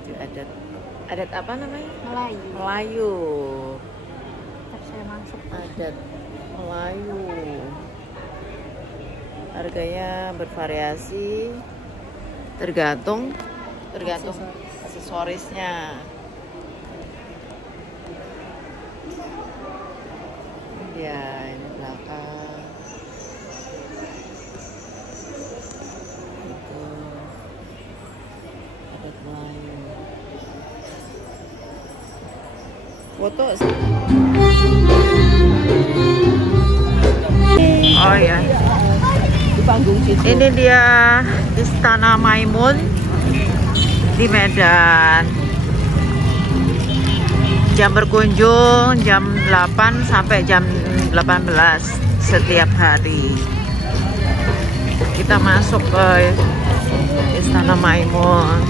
baju adat. Adat apa namanya? Melayu. Melayu. Ntar saya masuk. Adat Melayu. Harganya bervariasi tergantung aksesorisnya. Ya, ini belakang. Itu adat Melayu. Foto. Oh ya. Di panggung situ. Ini dia Istana Maimun di Medan. Jam berkunjung jam 8 sampai jam 18 setiap hari. Kita masuk ke Istana Maimun.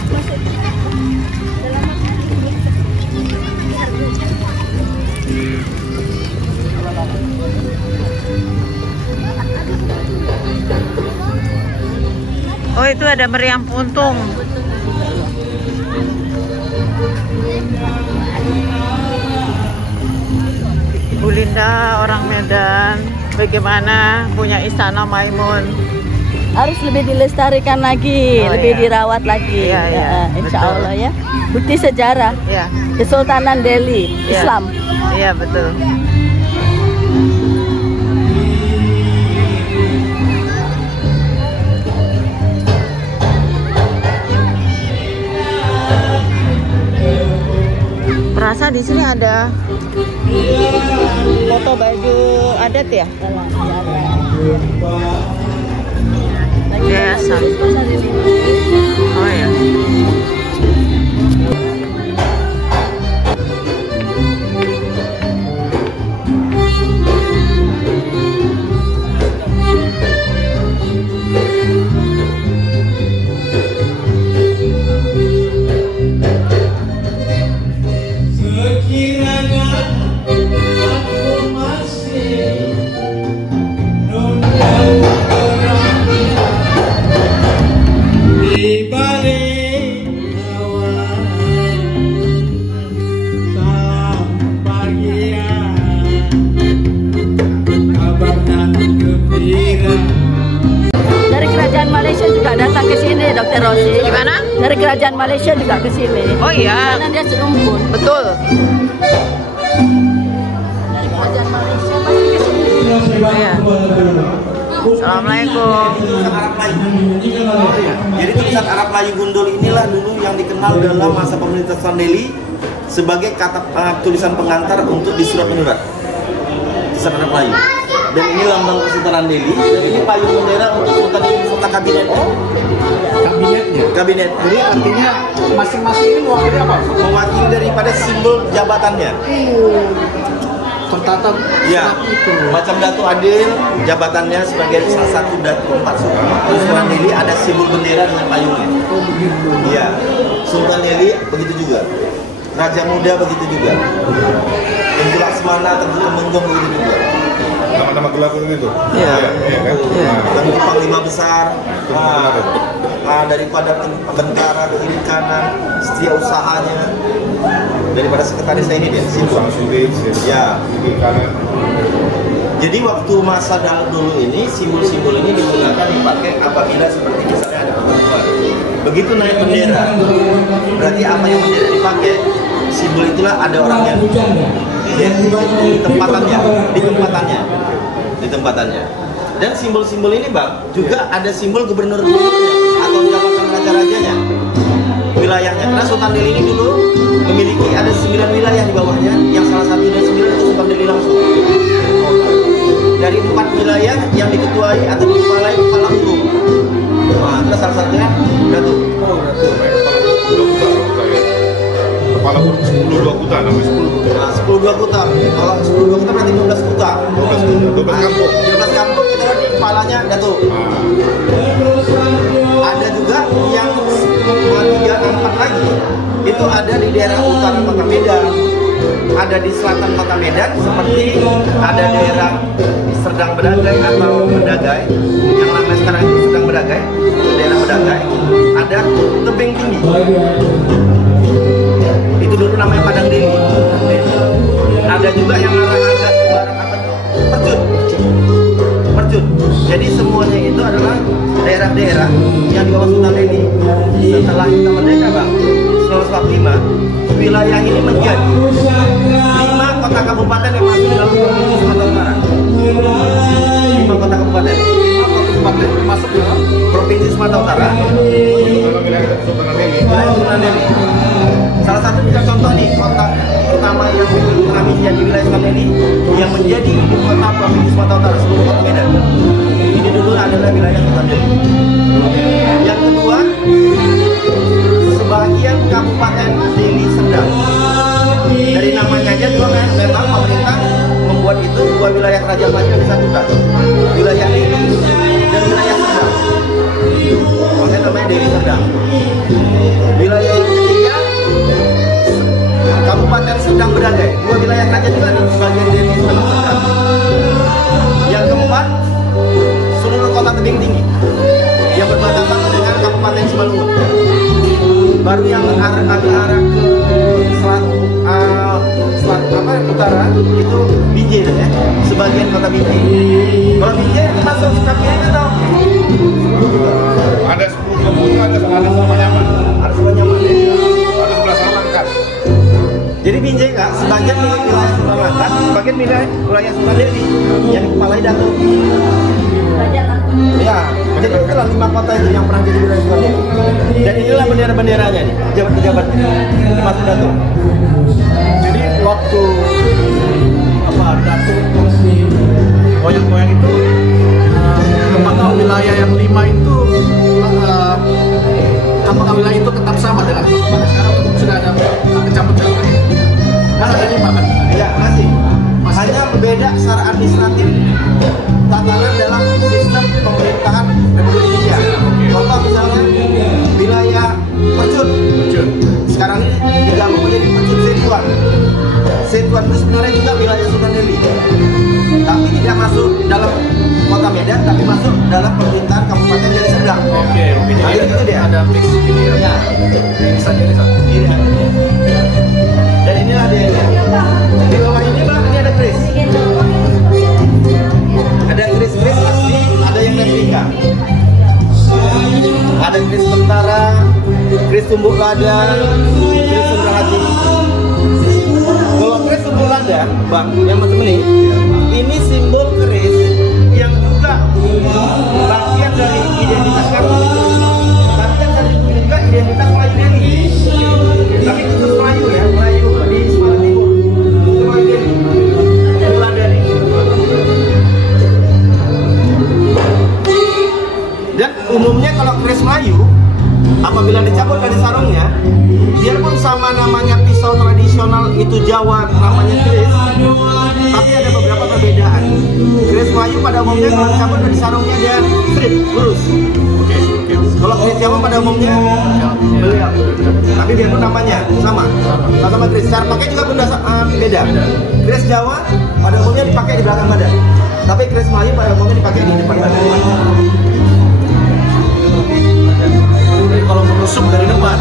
Oh, itu ada meriam puntung. Bu Linda orang Medan, bagaimana punya Istana Maimun? Harus lebih dilestarikan lagi, Oh, lebih iya. dirawat lagi. Iya, iya, Insya betul. Allah ya. Bukti sejarah Ya, Kesultanan Delhi, iya. Islam. Iya betul. Perasa di sini ada foto baju adat ya? Biasa. Oh ya. Dari kerajaan Malaysia juga datang ke sini, Dr. Rosi. Gimana? Dari kerajaan Malaysia juga ke sini. Oh iya, Karena dia serumpun. betul. Dari kerajaan Malaysia pasti ke sini. Iya. Assalamualaikum. Tulisan Arab Melayu. Jadi tulisan Arab Melayu gundul inilah dulu yang dikenal dalam masa pemerintahan Delhi sebagai kata tulisan pengantar untuk di surat menyurat. Tulisan Arab Melayu. Dan ini lambang Kesultanan Delhi. Dan ini payung bendera untuk Sultan Delhi beserta kabinet. Kabinetnya. Kabinet. Jadi artinya masing-masing ini mewakili apa? Mewakili daripada simbol jabatannya. Tertata Ya, itu. macam Datu Adil, jabatannya sebagai salah satu Datu 4 suku Sultan Delhi ada simbol bendera dengan payungnya. Oh begitu. Iya, Sultan Delhi begitu juga. Raja Muda begitu juga. Tentu Laksmana, Tentu Temenggung begitu juga. Nama-nama gelar itu. Iya. Iya kan? Iya. Tentu Panglima Besar. Daripada tentara kiri kanan, setia usahanya. Daripada sekretaris saya ini dia, simbol. Sulit, Ya. kiri kanan. Jadi waktu masa dulu ini simbol-simbol ini digunakan dipakai apabila seperti misalnya ada pertemuan. Begitu naik bendera, berarti apa yang bendera dipakai? Simbol itulah ada orangnya. Di tempatannya. Dan simbol-simbol ini bang juga ada simbol gubernur-gubernurnya atau jabatan raja-rajanya, wilayahnya. Karena Sultan Delhi ini dulu memiliki ada 9 wilayah di bawahnya, yang salah satu dari 9 itu Sultan Delhi langsung. Dari 4 wilayah yang diketuai atau dikepalai kepala hukum. Nah, terus salah satunya Datuk. Kepala 10 kuta namanya 10 kuta. Nah, 10 kuta. Kalau 10 kuta berarti 12 kuta. 12 kampung. 12 kampung itu kan kepalanya Datuk. Ada juga yang 3 4 lagi itu ada di daerah utara Kota Medan. Ada di selatan Kota Medan seperti ada daerah Serdang Bedagai atau Bedagai yang namanya sekarang itu Serdang Bedagai, daerah Bedagai. Ada tebing tinggi. juga yang arah adat barang apa tuh? Merjut. Jadi semuanya itu adalah daerah-daerah yang di bawah Sultan Delhi. Setelah kita merdeka Bang, 1945, wilayah ini menjadi 5 kota kabupaten yang masuk dalam Provinsi Sumatera Utara. 5 kota kabupaten. 5 kabupaten masuk dalam Provinsi Sumatera Utara. Dalam wilayah Sultan Delhi. Sultan Delhi. Salah satu kita contoh nih kota pertama yang pernah menjadi wilayah Sultan Delhi yang menjadi ibu kota Provinsi Sumatera Utara sebelum kota Medan. Ini dulu adalah wilayah Sultan Delhi. Yang kedua, sebagian Kabupaten Deli Serdang. Dari namanya aja juga memang pemerintah membuat itu dua wilayah kerajaan maju disatukan. Wilayah Deli dan wilayah Serdang. Makanya namanya Deli Serdang. Wilayah yang ketiga, Kabupaten Serdang Bedagai. Dua wilayah kerajaan juga nih, sebagian Deli Serdang. Yang keempat, seluruh kota tebing tinggi yang berbatasan dengan Kabupaten Simalungun. Baru yang arah ke utara itu Binjai ya, sebagian kota Binjai. Kalau Binjai itu masuk kakinya atau Ada 10 kebun, ada sama nyaman. harus nyaman. Ada 11 Langkat. Jadi Binjai Kak, sebagian milik wilayah Sultan Langkat, sebagian milik wilayah Sultan Delhi yang dikepalai Datuk. Ya, jadi itulah 5 kota itu yang pernah jadi wilayah Sultan Delhi. Dan inilah bendera-benderanya nih, pejabat-pejabat termasuk Datuk. jadi waktu Datuk goyang-goyang itu apakah wilayah yang 5 itu apakah wilayah itu tetap sama dengan pada sekarang itu sudah ada kecampur-campur kan ada 5 kan? Ya, masih. Hanya berbeda secara administratif tatanan dalam sistem pemerintahan Republik Indonesia. Contoh misalnya wilayah Mercut. Sekarang ini digabung menjadi Mercut Setuan. Setuan itu sebenarnya juga wilayah Sultan Delhi. Tapi tidak masuk dalam kota Medan, tapi masuk dalam pemerintahan Kabupaten Deli Serdang. Oke. Nah, itu dia. Ada mix ini ya. Ini Dan inilah dia. Di bawah ini Bang, ini ada kris. Ada kris asli, ada yang replika. Ada kris tentara, kris tumbuk lada, kris sundrahati. Kalau kris tumbuk lada, Bang, yang macam ini simbol keris yang juga bagian dari identitas kami. Bagian dari juga identitas Melayu Delhi. Tapi khusus Melayu ya, Melayu di Sumatera Timur. Itu Melayu Delhi. Tumbuk Delhi. Dan umumnya kalau keris Melayu, apabila dicabut dari sarungnya, biarpun sama namanya pisau tradisional itu Jawa namanya keris, tapi ada beberapa perbedaan. Keris Melayu pada umumnya kalau dicabut dari sarungnya dia straight, lurus. Kalau keris Jawa pada umumnya beliau. Tapi biarpun namanya sama keris. Cara pakai juga beda. Keris Jawa pada umumnya dipakai di belakang badan, tapi keris Melayu pada umumnya dipakai di depan badan. Jadi kalau menusuk dari depan.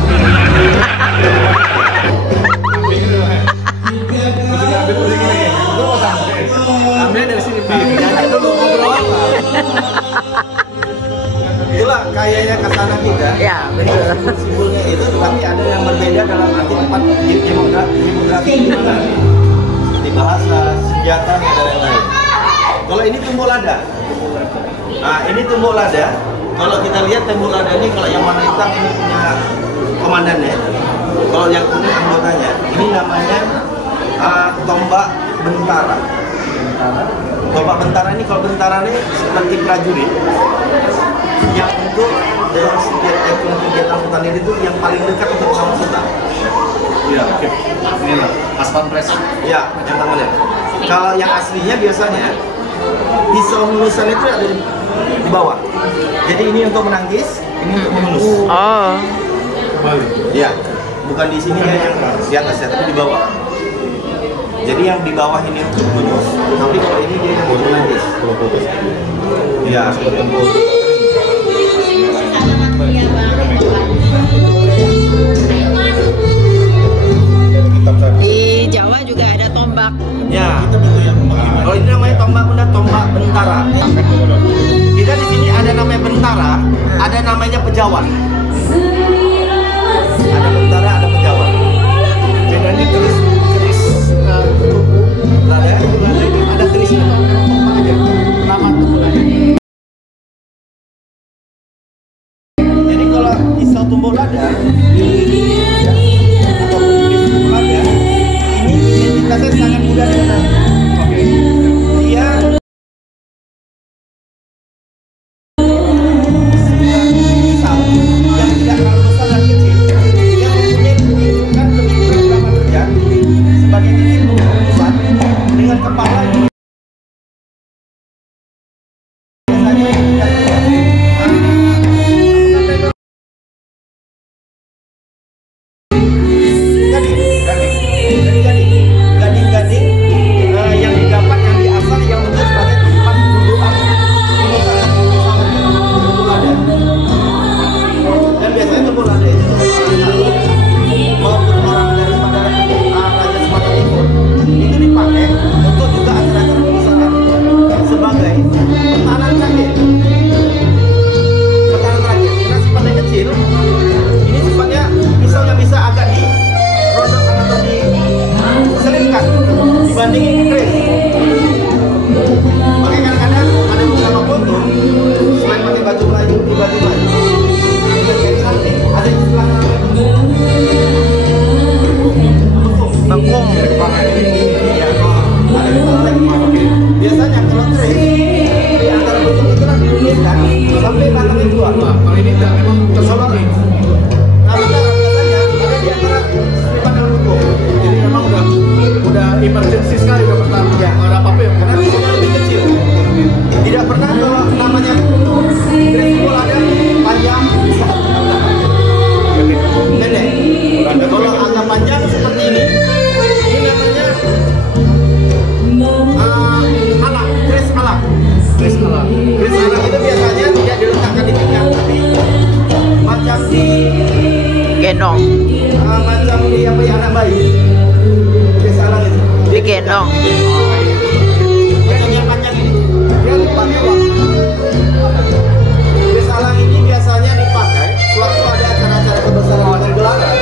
Ambil dari sini Pak. Jangan dulu ngobrol apa. Itulah kayaknya kesana kita. Ya, betul. Simbolnya itu, tapi ada yang berbeda dalam arti tempat demografi gimana? Seperti bahasa, senjata, dan lain-lain. Kalau ini tumbuk lada. Nah, ini tumbuk lada. Kalau kita lihat tumbuk lada ini, kalau yang warna hitam ini punya komandannya. Kalau yang kuning anggotanya. Ini namanya tombak bentara. Tombak bentara ini, kalau bentara ini seperti prajurit yang untuk dalam kegiatan Sultan Delhi itu yang paling dekat untuk sama Sultan. Iya, oke. Inilah pas pampres. Ya, yang tangannya. Kalau yang aslinya biasanya pisau menusan itu ada di bawah. Jadi ini untuk menangkis, ini untuk menus. Oh, Kembali. Ya, bukan di sini ya yang di atas ya, tapi di bawah. Jadi yang di bawah ini untuk menus, tapi kalau ini dia yang untuk menangkis. Ya, seperti itu. di Jawa juga ada tombak. Ya, Bentara. Kita di sini ada namanya Bentara, ada namanya Pejawan. Ada Bentara, ada Pejawan. Bedanya keris Lada. ada keris aja. Nama kemunanya. Jadi kalau pisau tumbuk lada, atau pisau tumbuk lada, ini identitasnya sangat mudah dikenal. Oke. Dia pisau yang tidak terlalu besar dan kecil, yang mempunyai kedudukan lebih kurang 8 derajat sebagai titik pusat dengan kepala yang gading-gading yang didapat yang diasah yang untuk sebagai tempat gundukan tumbuk lada. Dan biasanya tumbuk lada itu maupun orang daripada Raja Sumatera Timur itu dipakai untuk juga acara-acara pemisahan sebagai pertahanan terakhir. Pertahanan terakhir karena sifatnya kecil, ini sifatnya pisau yang bisa agak dirondokkan atau diselipkan dibandingin keris. Makanya kadang-kadang ada beberapa foto selain pakai baju Melayu di baju Melayu kayak cantik, ada di sebelah kanan bengkung. Iya, ada di sebelah lagi. Biasanya kalau keris di antara bengkung itu kan diluruskan sampai batangnya keluar. Wah, kalau ini tidak memang tersolong nih. Nah, biasanya ada di antara selipan dan bengkung. Jadi memang udah emergency sekali udah pertama. Ya. Nggak ada apa-apa ya. Karena pisaunya lebih kecil. Tidak pernah kalau namanya keris tumbuk lada panjang pendek. Kalau agak panjang seperti ini namanya alak, keris alak. Keris alam. Keris alak itu biasanya tidak diletakkan di pinggang, tapi macam di Gendong. macam di apa ya, anak bayi. Keris alak itu. Digendong. Macam yang panjang ini. Dia dipakai waktu. Keris alang ini biasanya dipakai suatu ada acara-acara kebesaran atau gelaran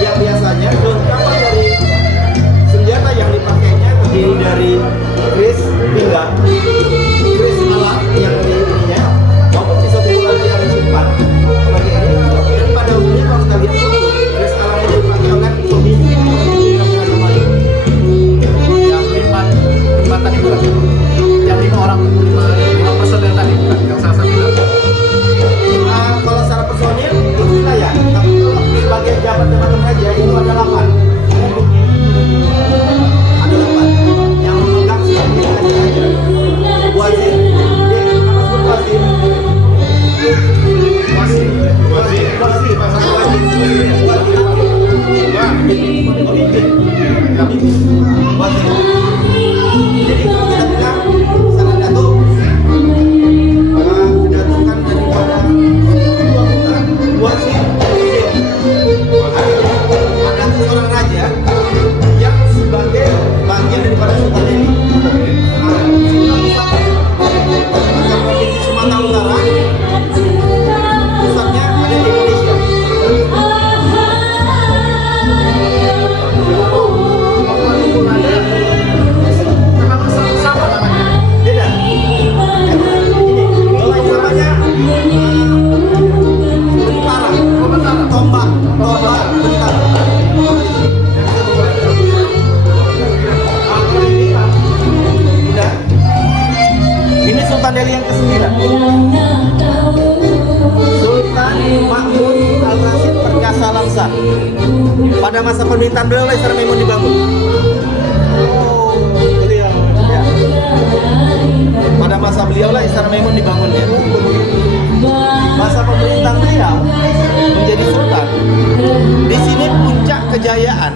yang biasanya kelengkapan dari senjata yang dipakainya terdiri dari keris pinggang, keris alang yang di ininya, maupun pisau tumbuk lada yang disimpan sebagai ini. Dan pada umumnya kalau kita lihat foto, keris alang itu dipakai oleh suami Yang lima tadi bukan? Yang 5 orang, 5 personel tadi bukan? Yang salah satu itu. Kalau secara personil itu wilayah, tapi kalau sebagai jabat-jabatan raja itu ada 8. Ada 8 yang memegang sebagai raja. Wazir, dia nama sebut wazir. Wazir. Jadi kalau kita bilang sangat datuk, kedatangan daripada dua kota, wazir, ada seorang raja yang sebagai bagian daripada Sultan Delhi. Macam provinsi Sumatera Utara, pusatnya ada di Indonesia. Memang sama namanya. Beda. Ini kalau yang namanya bentara, tombak, bentara. Udah. Ini Sultan Delhi yang ke-9. Sultan Mahmud Al-Rashid Perkasa Langsa. Pada masa pemerintahan beliau Istana Maimun dibangun. Ya. Pada masa beliau lah Istana Maimun dibangunnya. Masa pemerintahan beliau menjadi sultan. Di sini puncak kejayaan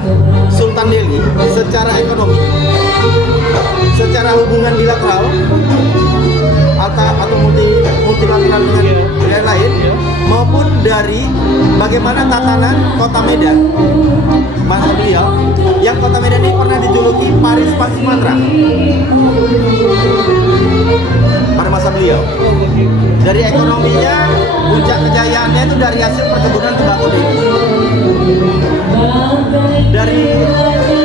Sultan Delhi secara ekonomi, secara hubungan bilateral atau multilateral dengan wilayah lain, maupun dari bagaimana tatanan kota Medan. Masa beliau, yang kota Medan ini pernah dijuluki Paris Sumatera pada masa beliau. Dari ekonominya, puncak kejayaannya itu dari hasil perkebunan tembakau ini. Dari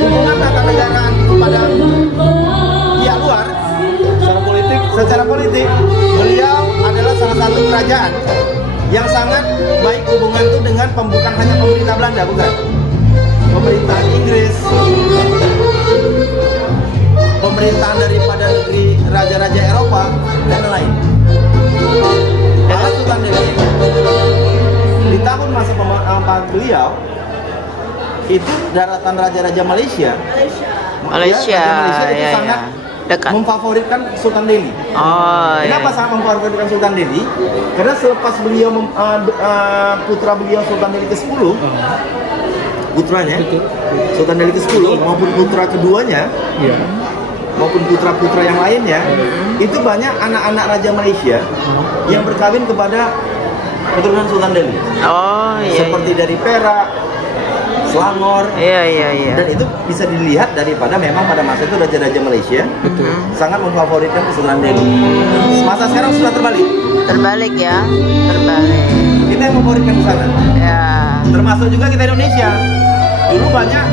hubungan tata negaraan kepada pihak luar, secara politik, beliau adalah salah satu kerajaan yang sangat baik hubungan itu dengan bukan hanya pemerintah Belanda, bukan pemerintahan Inggris, pemerintahan daripada negeri raja-raja Eropa dan lain. Malah Sultan Delhi di tahun masa pemerintahan beliau itu daratan raja-raja Malaysia itu sangat dekat. memfavoritkan Sultan Delhi. Kenapa sangat memfavoritkan Sultan Delhi? Karena selepas beliau putra beliau Sultan Delhi ke-10, putranya Sultan Delhi ke-10 maupun putra keduanya, maupun putra-putra yang lainnya, itu banyak anak-anak raja Malaysia yang berkawin kepada keturunan Sultan Delhi. Seperti dari Perak, Selangor, dan itu bisa dilihat daripada memang pada masa itu raja-raja Malaysia sangat memfavoritkan Sultan Delhi. Masa sekarang sudah terbalik. Terbalik. Kita yang memfavoritkan ke sana. Termasuk juga kita Indonesia. Dulu banyak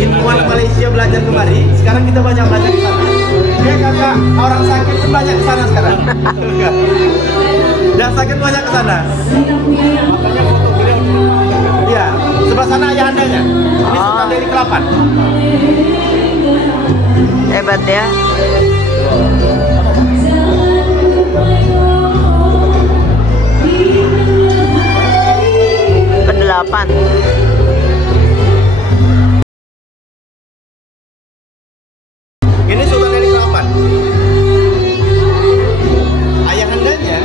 ilmuwan Malaysia belajar kemari, sekarang kita banyak belajar di sana. Dia kata orang sakit pun banyak ke sana sekarang. Dan sakit banyak ke sana. Iya, sebelah sana ayahandanya. Ini Sultan Delhi ke-8. Hebat ya. Ke-8. Ini Sultan Delhi ke-8. Ayahandanya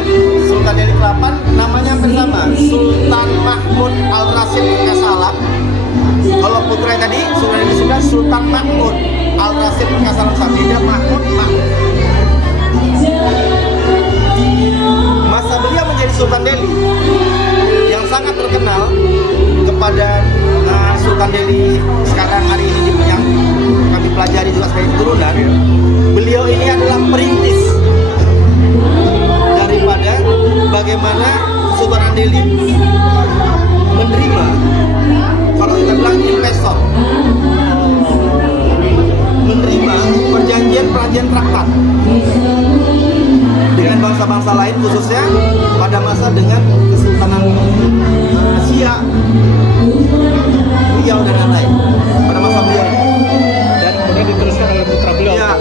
Sultan Delhi ke-8 namanya hampir sama, Sultan Mahmud Al-Rasyid Kasalam. Kalau putra tadi Sultan Delhi ke-9 Sultan Mahmud Al-Rasyid Kasalam Sabida Mahmud. Masa beliau menjadi Sultan Delhi yang sangat terkenal kepada Sultan Delhi sekarang hari ini yang kami pelajari juga sebagai keturunan. Beliau ini adalah perintis daripada bagaimana Sultan Delhi menerima, kalau kita bilang investor, menerima perjanjian traktat dengan bangsa-bangsa lain, khususnya pada masa dengan Kesultanan Siak, Riau dan lain-lain pada masa beliau. Dan kemudian diteruskan oleh putra beliau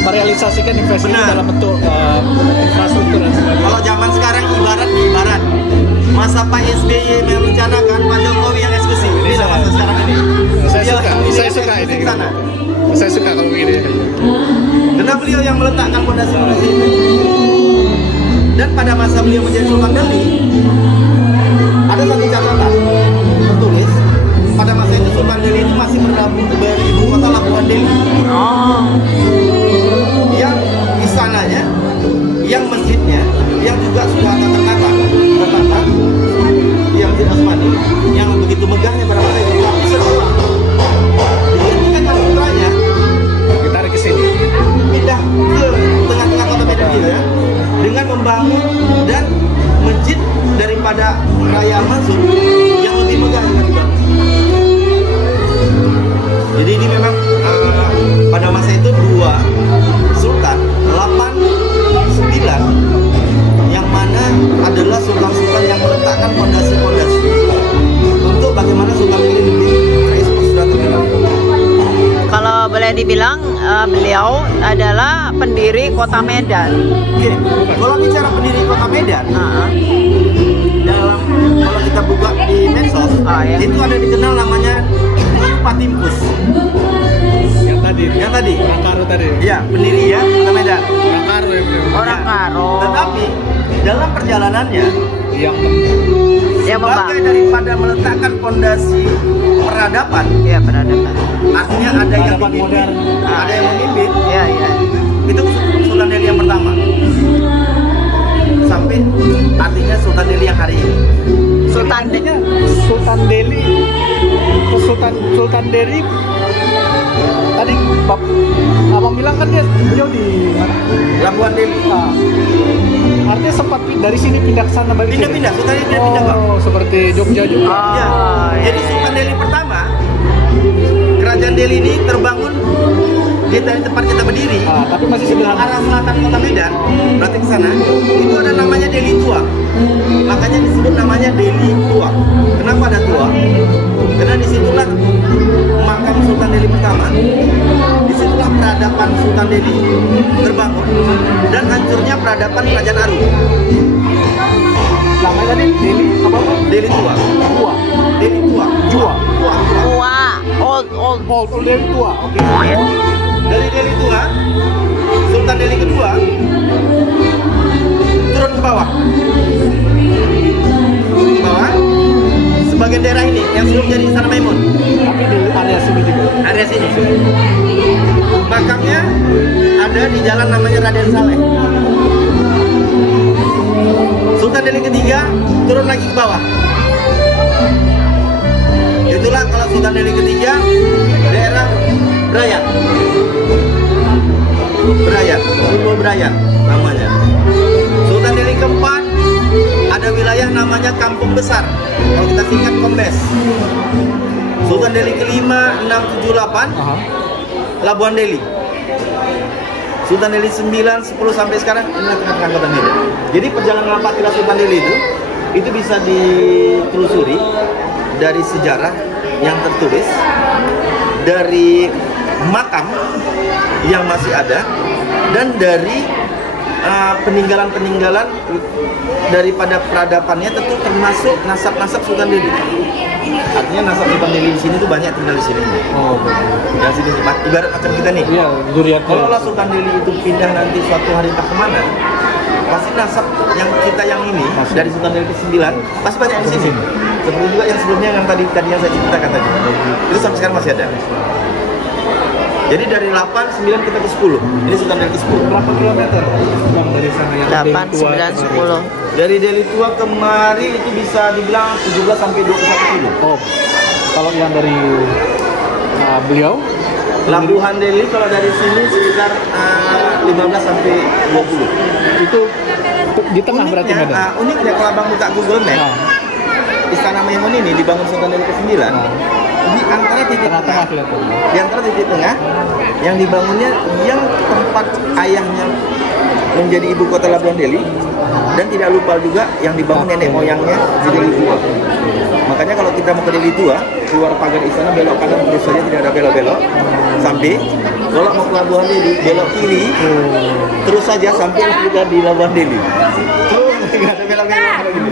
merealisasikan investasi dalam bentuk infrastruktur dan sebagainya. Kalau zaman sekarang ibarat masa Pak SBY merencanakan, Pak Jokowi yang eksekusi. Ini masa sekarang ini. Saya suka ini. Saya suka kalau begini. Karena beliau yang meletakkan fondasi-fondasi itu. Dan pada masa beliau menjadi Sultan Delhi, ada satu catatan tertulis pada masa itu Sultan Delhi itu masih beribu kota Labuan Delhi. Yang istananya, yang masjidnya, yang juga sudah tertata, yang Masjid Osmani, yang begitu megahnya pada masa itu. Digantikan dengan putranya, Ditarik ke sini. pindah ke tengah-tengah kota Medan ya, dengan membangun dan masjid daripada Raya Mansur yang lebih megah yang dibangun. Jadi ini memang pada masa itu dua sultan, 8, 9, yang mana adalah sultan-sultan yang meletakkan fondasi-fondasi untuk bagaimana sultan ini lebih terekspos dan terkenal. Kalau boleh dibilang beliau adalah pendiri kota Medan. Oke, kalau bicara pendiri kota Medan, dalam kalau kita buka di medsos, itu ada dikenal namanya Patimpus. Yang tadi. Karo tadi. Iya, pendiri ya kota Medan. Karo ya beliau. Orang Karo. Tetapi dalam perjalanannya Yang sebagai daripada meletakkan fondasi peradaban, peradaban. artinya ada yang Peradaban dipimpin, modern. ada yang memimpin, Iya. itu Sultan Sultan Delhi yang pertama sampai artinya Sultan Delhi yang hari ini. Sultan Sultan Delhi, Sultan Delhi. Tadi abang bilang kan beliau di Labuan Delhi. Nah, artinya sempat dari sini pindah ke sana balik. Pindah-pindah, Sultan Delhi pindah-pindah, Bang. Oh, seperti Jogja juga. Ya. Jadi Sultan Delhi pertama, Kerajaan Delhi ini terbangun dari tempat kita berdiri. Tapi masih sederhana. Arah selatan kota Medan, berarti ke sana. Itu ada namanya Delhi Tua. Makanya disebut namanya Delhi Tua. Kenapa ada tua? Karena disitulah makam Sultan Delhi pertama. Disitulah peradaban Sultan Delhi terbangun dan hancurnya peradaban Kerajaan Aru. Namanya tadi Delhi apa? Delhi Tua. Tua. Delhi Tua. Tua. Tua. tua, old. Old Delhi Tua. Oke. Dari Delhi Tua, Sultan Delhi kedua turun ke bawah. Ke bawah. Sebagian daerah ini yang sebelum jadi Istana Maimun. Tapi di area sini juga. Area sini. Makamnya ada di jalan namanya Raden Saleh. Sultan Delhi ketiga turun lagi ke bawah. Itulah kalau Sultan Delhi ketiga daerah Brayat. Brayat, Pulau Brayat namanya. Sultan Delhi keempat ada wilayah namanya Kampung Besar. Kalau kita singkat Kombes. Sultan Delhi kelima 678 Labuan Delhi. Sultan Delhi 9, 10 sampai sekarang inilah tengah-tengah kota Medan. Jadi perjalanan Patira Sultan Delhi itu bisa ditelusuri dari sejarah yang tertulis, dari makam yang masih ada, dan dari peninggalan-peninggalan daripada peradabannya, tentu termasuk nasab-nasab Sultan Delhi. Artinya nasab Sultan Delhi di sini tuh banyak tinggal di sini. Oh, Dan sini ibarat macam kita nih. iya, zuriat. Kalau Sultan Delhi itu pindah nanti suatu hari entah kemana, pasti nasab yang kita yang ini dari Sultan Delhi ke-9 pasti banyak di sini. Seperti juga yang sebelumnya yang tadi yang saya ceritakan tadi. Itu sampai sekarang masih ada. Jadi dari 8, 9 kita ke 10. Ini Sultan Delhi ke-10. Berapa kilometer Bang, dari sana yang 8, 9, 10. Dari Delhi Tua kemari itu bisa dibilang 17 sampai 21 kilo. Oh, kalau yang dari beliau? Labuhan Delhi kalau dari sini sekitar 15 sampai 20. Itu di tengah berarti Medan? Uniknya kalau abang buka Google Maps, Istana Maimun ini dibangun Sultan Delhi ke-9 di antara titik Tengah-tengah kelihatan. di antara titik tengah yang dibangunnya yang tempat ayahnya menjadi ibu kota Labuan Delhi, dan tidak lupa juga yang dibangun nenek moyangnya di Delhi Tua. Makanya kalau kita mau ke Delhi Tua, keluar pagar istana belok kanan terus saja, tidak ada belok-belok sampai. Kalau mau ke Labuan Delhi belok kiri terus saja sampai kita di Labuan Delhi. Terus nggak ada belok-belok gitu.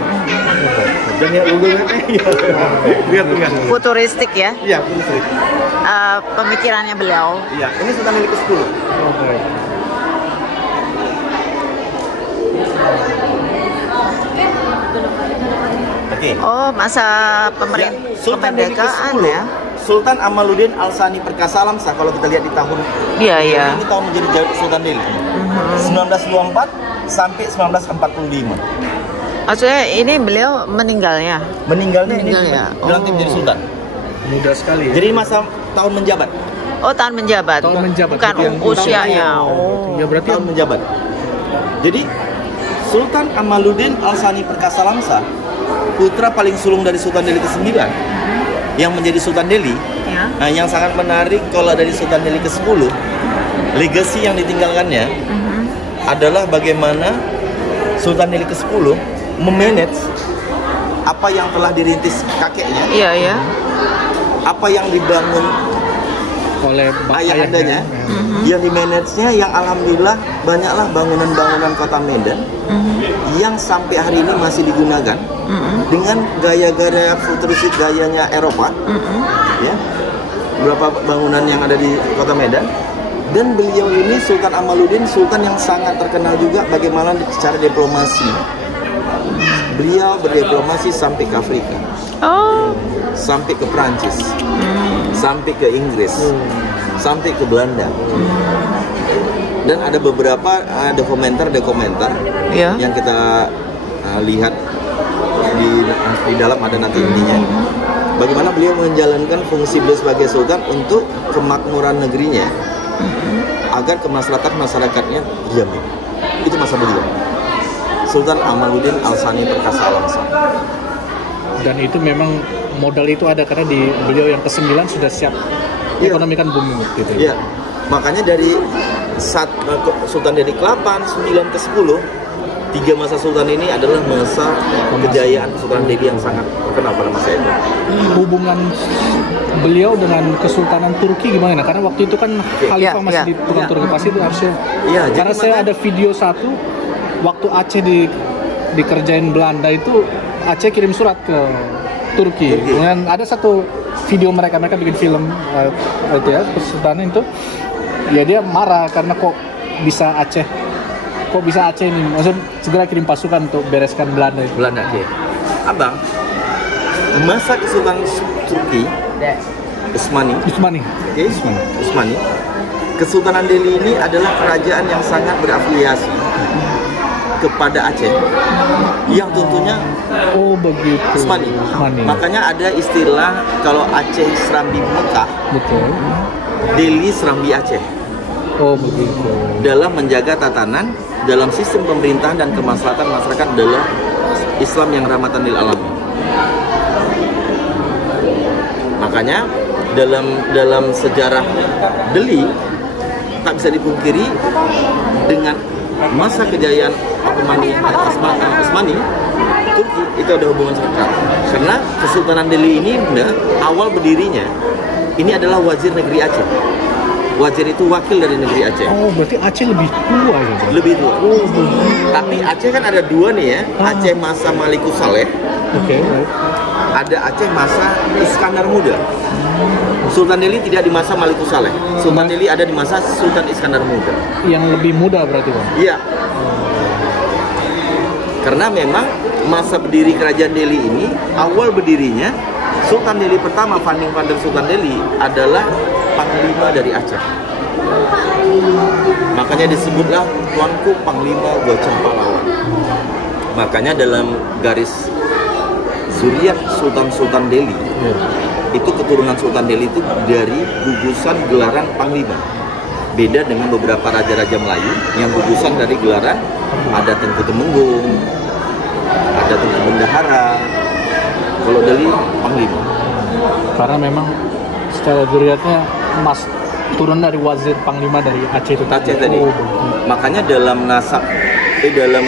Dan ya Google lihat tengah. Futuristik ya, Iya, futuristik. pemikirannya beliau. Iya, ini Sultan Delhi ke-10. Oke. Oh, masa Sultan Delhi kemerdekaan ke-10 ya? Sultan Amaluddin Al-Sani Perkasa Lamsah, kalau kita lihat di tahun Iya. ini tahun menjadi Sultan Delhi 1924 sampai 1945. Maksudnya ini beliau meninggalnya? Meninggalnya ini Meninggal ya? dilantik Oh. menjadi sultan. Mudah sekali. Jadi masa tahun menjabat. Oh, tahun menjabat. Tahun menjabat. Bukan Yang usianya. Ya berarti Tahun menjabat. Jadi Sultan Amaluddin Al-Sani Perkasa Lamsah, putra paling sulung dari Sultan Delhi ke-9 yang menjadi Sultan Delhi. Ya. Nah, yang sangat menarik kalau dari Sultan Delhi ke-10, legacy yang ditinggalkannya adalah bagaimana Sultan Delhi ke-10 memanage apa yang telah dirintis kakeknya, Iya. apa yang dibangun oleh ayahandanya, yang dimanage-nya, yang alhamdulillah banyaklah bangunan-bangunan kota Medan yang sampai hari ini masih digunakan dengan gaya-gaya futuristik, gayanya Eropa. Ya, beberapa bangunan yang ada di kota Medan. Dan beliau ini Sultan Amaluddin, sultan yang sangat terkenal juga bagaimana secara diplomasi. Beliau berdiplomasi sampai ke Afrika, Oh. sampai ke Prancis, sampai ke Inggris, sampai ke Belanda. Dan ada beberapa dokumenter Ya. yang kita lihat di dalam ada nanti ininya. Bagaimana beliau menjalankan fungsi beliau sebagai sultan untuk kemakmuran negerinya agar kemaslahatan masyarakatnya terjamin. Itu masa beliau. Sultan Amaluddin Al-Sani Perkasa Alam-Sani. Dan itu memang modal itu ada karena di beliau yang ke-9 sudah siap. Iya. Ekonomi kan booming gitu. Iya. Makanya dari Sultan Delhi ke-8, 9 ke-10, 3 masa sultan ini adalah masa kejayaan Sultan Delhi yang sangat terkenal pada masa itu. Hubungan beliau dengan Kesultanan Turki gimana? Karena waktu itu kan Khalifah masih di Turki pasti itu harusnya. Iya, Karena saya ada video satu waktu Aceh dikerjain Belanda itu Aceh kirim surat ke Turki. Kemudian ada satu video mereka bikin film itu ya Kesultanan itu. Ya dia marah karena kok bisa Aceh ini, maksud segera kirim pasukan untuk bereskan Belanda itu. Belanda, ya. Abang, masa Kesultanan Turki, Utsmani. Kesultanan Delhi ini adalah kerajaan yang sangat berafiliasi kepada Aceh, yang tentunya begitu. Utsmani. Makanya ada istilah kalau Aceh Serambi Mekah, betul. Delhi Serambi Aceh. Begitu. Dalam menjaga tatanan, dalam sistem pemerintahan dan kemaslahatan masyarakat adalah Islam yang rahmatan lil alamin. Makanya dalam sejarah Delhi tak bisa dipungkiri dengan masa kejayaan Utsmani Turki itu ada hubungan sangat erat. Karena Kesultanan Delhi ini awal berdirinya ini adalah wazir negeri Aceh. Wazir itu wakil dari negeri Aceh. Berarti Aceh lebih tua ya? Lebih tua. Tapi Aceh kan ada dua nih ya. Aceh masa Malikus Saleh. Oke. Ada Aceh masa Iskandar Muda. Sultan Delhi tidak di masa Malikus Saleh. Sultan Delhi ada di masa Sultan Iskandar Muda. Yang lebih muda berarti Bang? Iya. Karena memang masa berdiri kerajaan Delhi ini, awal berdirinya Sultan Delhi pertama, founding father Sultan Delhi adalah Panglima dari Aceh. Makanya disebutlah Tuanku Panglima Gocah Pahlawan. Makanya dalam garis zuriat Sultan Delhi, itu keturunan Sultan Delhi itu dari gugusan gelaran Panglima. Beda dengan beberapa raja-raja Melayu yang gugusan dari gelaran ada Tengku Temenggung, ada Tengku Bendahara. Kalau Delhi Panglima. Karena memang secara zuriatnya turun dari wazir Panglima dari Aceh itu tadi. Makanya dalam nasab dalam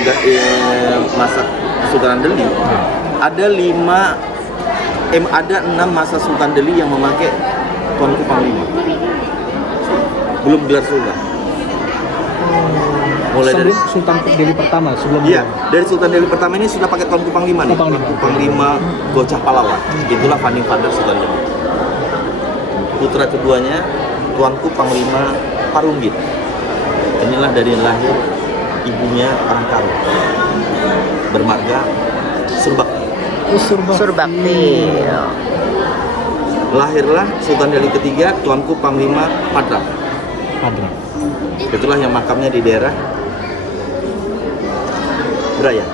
masa Sultan Delhi ada 6 masa Sultan Delhi yang memakai Tuanku Panglima. Belum gelar sultan. Mulai dari Sultan Delhi pertama sebelum dari Sultan Delhi pertama ini sudah pakai Tuanku Panglima nih. Tuanku Panglima Gocah Pahlawan. Itulah founding father Sultan Delhi. Putra keduanya Tuanku Panglima Parunggit. Inilah dari lahir ibunya Tangkar. Bermarga Surbakti. Lahirlah Sultan Delhi ketiga Tuanku Panglima Padra. Itulah yang makamnya di daerah Braya.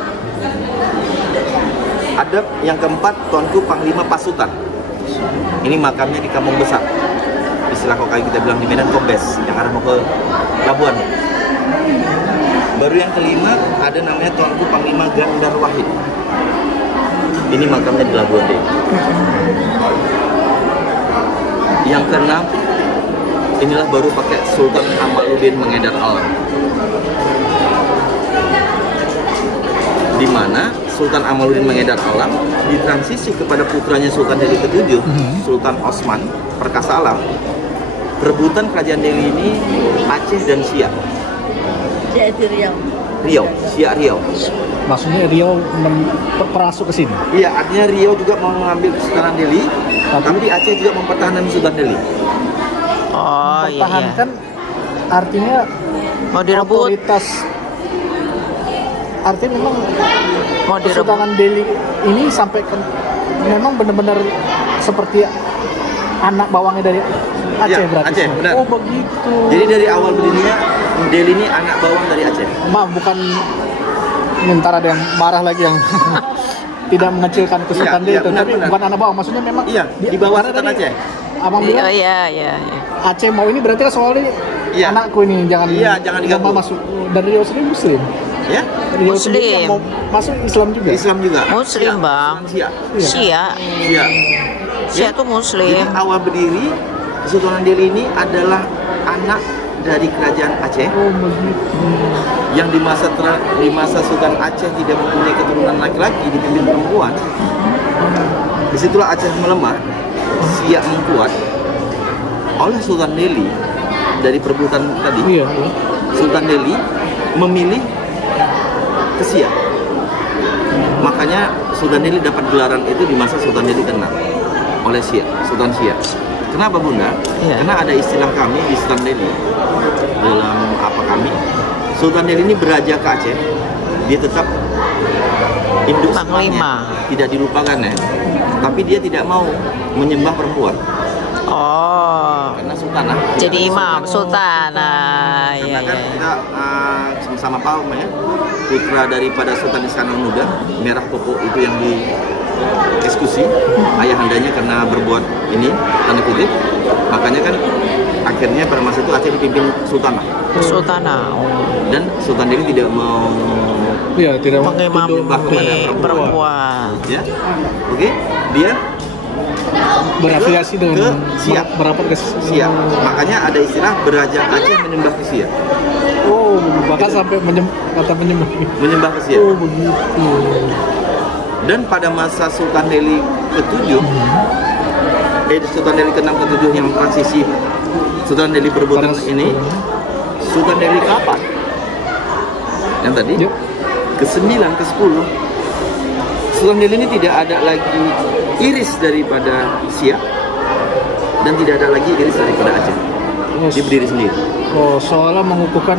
Ada yang keempat Tuanku Panglima Pasutan. Ini makamnya di Kampung Besar. Istilah kok kayak kita bilang di Medan Kombes yang arah mau ke Labuan. Baru yang kelima ada namanya Tuanku Panglima Gandar Wahid. Ini makamnya di Labuan deh. Yang keenam inilah baru pakai Sultan Amaluddin Mengedar Alam. Di mana Sultan Amaluddin Mengedar Alam ditransisi kepada putranya Sultan Delhi ke-7, Sultan Osman Perkasa Alam. Rebutan kerajaan Delhi ini Aceh dan Siak. Siak Riau. Maksudnya Riau merasuk ke sini? Iya, artinya Riau juga mau mengambil Kesultanan Delhi, tapi Aceh juga mempertahankan Sultan Delhi. Mempertahankan artinya mau direbut. Artinya memang mau direbut. Kesultanan Delhi ini sampai memang benar-benar seperti anak bawangnya dari Aceh Ya, berarti. Aceh, semua. benar. Oh begitu. Jadi dari awal berdirinya Delhi ini anak bawang dari Aceh. Maaf, bukan ntar ada yang marah lagi yang tidak mengecilkan kesulitan Iya, dia itu, benar, tapi benar. bukan anak bawang, maksudnya memang Iya, di bawah karena Sultan tadi Aceh. Abang Oh bilang iya, iya. Aceh mau ini berarti soalnya Iya. anakku ini jangan Jangan diganggu. masuk. Dan Riau sendiri Muslim. Ya, Riau sendiri yang mau Muslim. masuk Islam juga. Islam juga. Muslim, Bang. Sia. Sia. Sia. Sia tuh Jadi Muslim. awal berdiri Sultan Delhi ini adalah anak dari kerajaan Aceh Oh begitu. yang di masa Sultan Aceh tidak mempunyai keturunan laki-laki, dipimpin perempuan. Disitulah Aceh melemah, Siak menguat. Oleh Sultan Delhi dari perebutan tadi, Iya. Iya. Sultan Delhi memilih ke Siak. Makanya Sultan Delhi dapat gelaran itu di masa Sultan Delhi ke-6 oleh Siak, Sultan Siak. Kenapa Bunda? Iya. Karena ada istilah kami di Sultan Delhi. Dalam apa kami? Sultan Delhi ini beraja ke Aceh. Dia tetap induk Panglima. semuanya, tidak dilupakan ya. Tapi dia tidak mau menyembah perempuan Oh. karena sultanah. Jadi imam sultan. Nah, Karena iya, kan iya. kita sama-sama paham ya, putra daripada Sultan Iskandar Muda, merah pokok itu yang dieksekusi ayahandanya karena berbuat ini tanda kutip, makanya kan akhirnya pada masa itu Aceh dipimpin sultanah Sultanah. dan Sultan Delhi tidak mau Iya, tidak mau Pengimam tunduk kepada perempuan. ya, oke, dia berafiliasi ke dengan Siak. merapat ke Siak, makanya ada istilah beraja Aceh menyembah ke Siak, Oh, bahkan sampai kata menyembah. menyembah ke Siak. Oh begitu. Dan pada masa Sultan Delhi ke-7, Sultan Delhi ke-6 ke-7 yang transisi Sultan Delhi perebutan ini, Sultan Delhi ke-8 yang tadi, Yep. ke-9, ke-10, Sultan Delhi ini tidak ada lagi iris daripada Siak dan tidak ada lagi iris daripada Aceh. Oh, Dia berdiri sendiri. oh, seolah mengukuhkan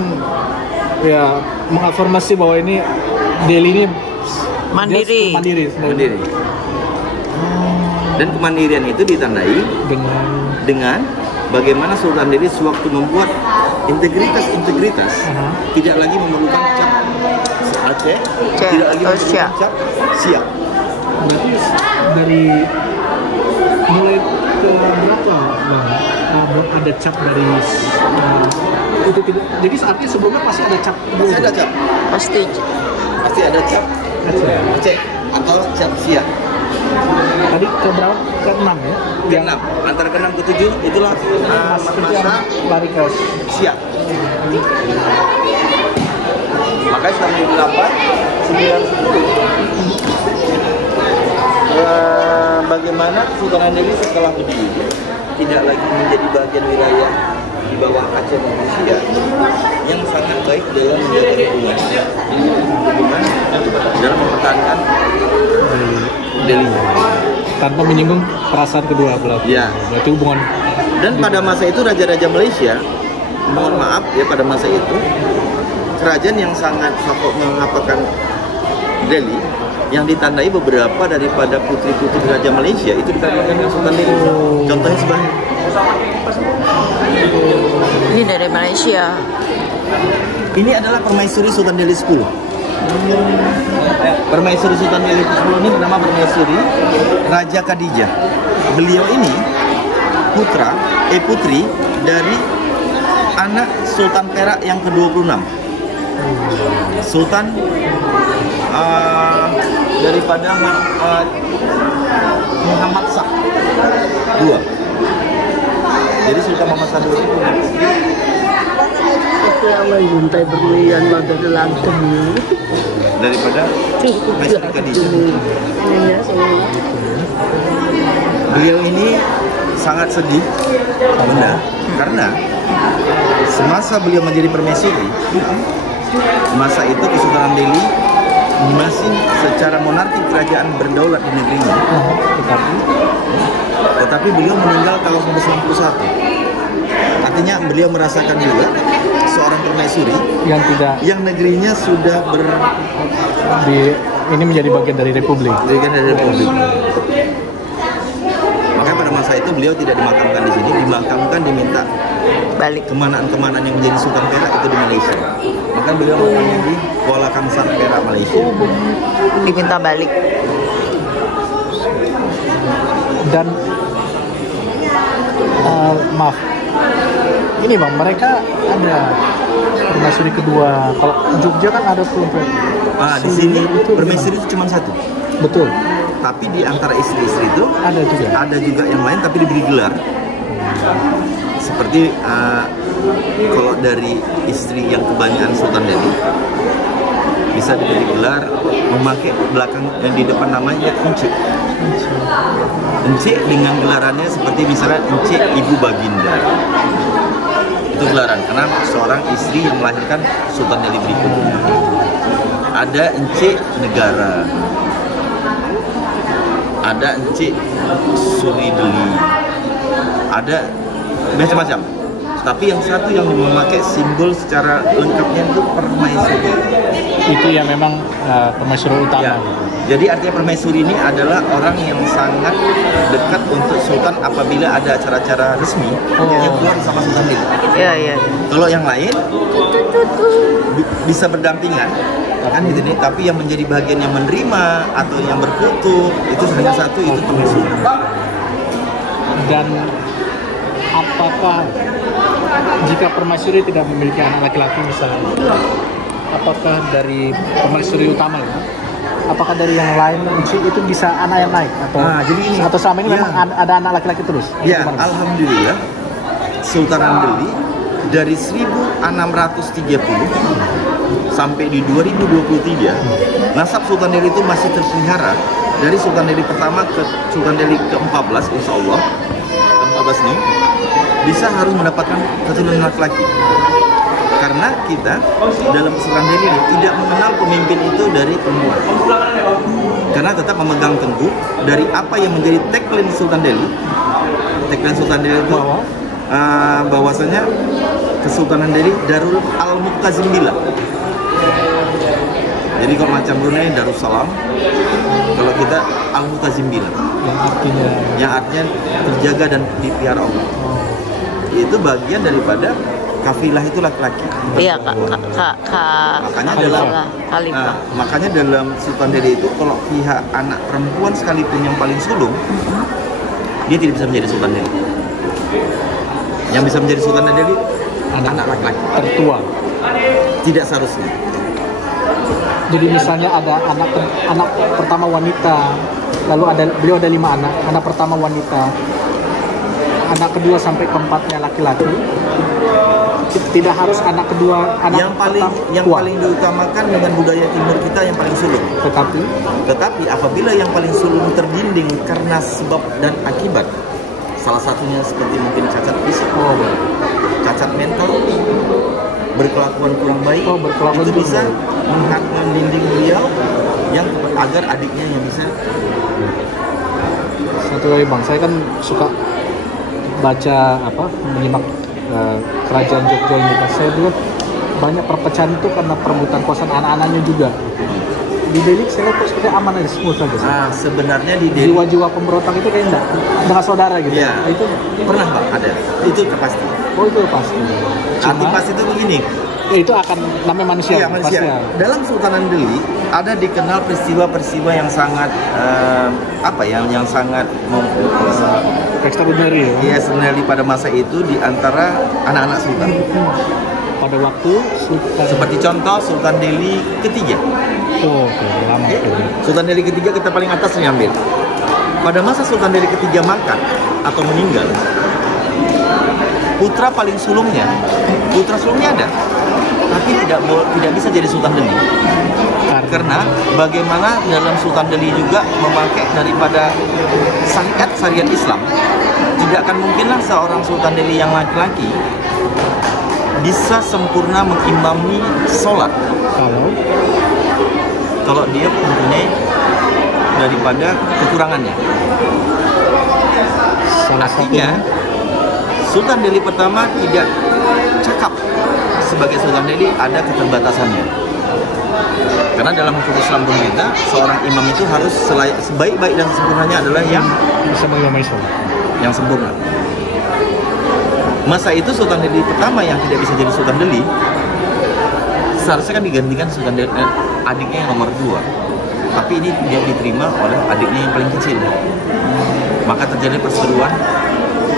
ya mengafirmasi bahwa ini Delhi ini Mandiri. dia mandiri sebenarnya. Mandiri. Dan kemandirian itu ditandai dengan bagaimana Sultan Delhi sewaktu membuat integritas Aha. tidak lagi memerlukan cap Aceh, Cap, tidak lagi memerlukan Siak. cap Siak. Berarti dari mulai ke berapa bang ada cap dari itu tidak, jadi artinya sebelumnya pasti ada cap Pasti ada cap, Pasti. pasti ada cap Aceh atau cap Siak. tadi ke berapa ke 6 ya Ke-6, antara ke-6 ke-7 itulah masa lari ke Siak. Makanya setelah 8, 9, 10 bagaimana Sultan Delhi setelah berdiri tidak lagi menjadi bagian wilayah di bawah Aceh maupun Siak yang sangat baik dalam menjaga hubungan dalam mempertahankan Delhi. tanpa menyinggung perasaan kedua belah pihak. Ya. Berarti hubungan Dan pada masa itu raja-raja Malaysia, mohon maaf ya, pada masa itu kerajaan yang sangat mengapakan Delhi, yang ditandai beberapa daripada putri-putri raja Malaysia itu dikawinkan dengan Sultan Delhi. Contohnya sebagai Ini dari Malaysia. ini adalah permaisuri Sultan Delhi 10. Permaisuri Sultan Delhi 10 ini bernama Permaisuri Raja Khadijah. Beliau ini putri dari anak Sultan Perak yang ke-26. Sultan daripada Muhammad Shah II. Jadi Sultan Muhammad Shah II itu punya istri Itu yang menjuntai berlian dari lantung. daripada Maisuri Khadijah. Iya, semua. Beliau ini sangat sedih karena semasa beliau menjadi permaisuri, masa itu Kesultanan Delhi masih secara monarki kerajaan berdaulat di negerinya, tetapi beliau meninggal tahun 1991. Artinya beliau merasakan juga seorang permaisuri yang tidak yang negerinya sudah ini menjadi bagian dari republik. bagian dari republik. Makanya pada masa masa itu beliau tidak dimakamkan di sini, dimakamkan diminta Balik. kemanaan-kemanaan yang menjadi Sultan Perak itu di Malaysia. Maka beliau makamnya di Kuala Kangsar, Perak, Malaysia. Diminta balik. Dan maaf, ini bang, mereka ada permaisuri kedua. Kalau Jogja kan ada Di sini permaisuri itu cuma satu. Betul. Tapi di antara istri-istri itu Ada juga yang lain tapi diberi gelar. Seperti kalau dari istri yang kebanyakan Sultan Delhi bisa diberi gelar memakai belakang yang di depan namanya Encik. Encik dengan gelarannya seperti misalnya Encik Ibu Baginda. Itu gelaran karena seorang istri yang melahirkan Sultan Delhi berikutnya. Ada Encik Negara, ada Encik Suri Deli, ada macam-macam. Tapi yang satu yang memakai simbol secara lengkapnya itu permaisuri. itu yang memang permaisuri utama. Ya. Jadi artinya permaisuri ini adalah orang yang sangat dekat untuk Sultan apabila ada acara-acara resmi yang keluar sama Sultan Delhi. Iya, iya. Kalau yang lain bisa berdampingan kan gitu nih, tapi yang menjadi bagian yang menerima atau yang berfoto itu hanya satu, itu permaisuri. Dan apakah jika permaisuri tidak memiliki anak laki-laki misalnya, apakah dari permaisuri utama ya, apakah dari yang lain itu bisa anak yang naik atau jadi ini, atau selama ini memang ada anak laki-laki terus? Ya, alhamdulillah Sultan Delhi dari 1630 sampai di 2023 nasab Sultan Delhi itu masih terpelihara dari Sultan Delhi pertama ke Sultan Delhi ke-14, insya Allah ke-14 ini bisa harus mendapatkan keturunan laki-laki. Karena kita dalam Sultan Delhi ini tidak mengenal pemimpin itu dari perempuan. Karena tetap memegang teguh dari apa yang menjadi tagline Sultan Delhi. Tagline Sultan Delhi itu bahwasanya Kesultanan Delhi Darul Al-Muqtazim Billah. Jadi kalau macam Brunei Darussalam, kalau kita Al-Muqtazim Billah. Yang artinya terjaga dan dipelihara Allah. Itu bagian daripada kafilah itu laki-laki. Iya, makanya dalam Sultan Delhi itu kalau pihak anak perempuan sekalipun yang paling sulung, dia tidak bisa menjadi Sultan Delhi. Yang bisa menjadi Sultan Delhi anak laki-laki tertua. Tidak seharusnya. Jadi misalnya ada anak pertama wanita, lalu beliau ada 5 anak. Anak pertama wanita, anak kedua sampai keempatnya laki-laki. Tidak harus anak kedua, anak yang paling diutamakan dengan budaya timur kita yang paling sulung. Tetapi apabila yang paling sulung terdinding karena sebab dan akibat, salah satunya seperti mungkin cacat fisik, cacat mental, berkelakuan kurang baik, itu bisa mendinding beliau yang agar adiknya yang bisa. Satu lagi bang, saya kan suka baca menyimak kerajaan Jogja ini. Saya lihat banyak perpecahan itu karena perebutan kuasaan anak-anaknya juga. Di Delhi saya lihat seperti aman aja, semua saja. Sebenarnya di Delhi jiwa-jiwa pemberontak itu kayak enggak dengan saudara gitu. Ya, itu pernah Pak, ada. Itu pasti. Oh, itu pasti. Arti pasti itu begini. Itu akan namanya manusia. Iya, manusia. Dalam Sultanan Delhi ada dikenal peristiwa-peristiwa yang sangat yang sangat extraordinary. Iya, sebenarnya pada masa itu di antara anak-anak sultan. Pada waktu seperti contoh Sultan Delhi ketiga. Lama. Sultan Delhi ketiga kita paling atas nih ambil. Pada masa Sultan Delhi ketiga mangkat atau meninggal, putra sulungnya ada, tapi tidak bisa jadi Sultan Delhi. Karena bagaimana dalam Sultan Delhi juga memakai daripada syariat Islam, tidak akan mungkinlah seorang Sultan Delhi yang laki-laki bisa sempurna mengimami sholat kalau dia mempunyai daripada kekurangannya. Artinya Sultan Delhi pertama tidak cakap sebagai Sultan Delhi, ada keterbatasannya. Karena dalam hukum Islam pun kita, seorang imam itu harus sebaik-baik dan sempurnanya adalah yang bisa mengimami sholat. yang sempurna. Masa itu Sultan Delhi pertama yang tidak bisa jadi Sultan Delhi seharusnya kan digantikan Sultan Delhi, adiknya yang nomor 2. Tapi ini dia diterima oleh adiknya yang paling kecil. Maka terjadi perseteruan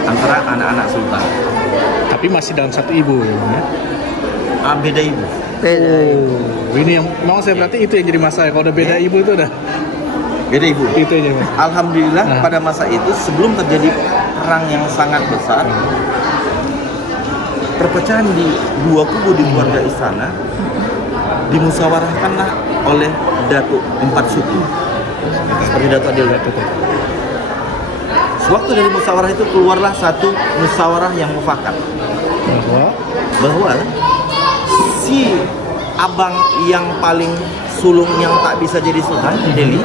antara anak-anak sultan. Tapi masih dalam satu ibu ya, Bang, ya? Beda ibu. Beda. Oh, ini yang memang saya berarti itu yang jadi masalah. Kalau udah beda ibu itu udah Beda ibu. itu yang jadi masalah. Alhamdulillah Nah. pada masa itu sebelum terjadi perang yang sangat besar, perpecahan di dua kubu di keluarga istana dimusyawarahkanlah oleh Datuk 4 suku seperti Datuk Adil. Sewaktu dari musyawarah itu keluarlah satu musyawarah yang mufakat bahwa si abang yang paling sulung yang tak bisa jadi Sultan Delhi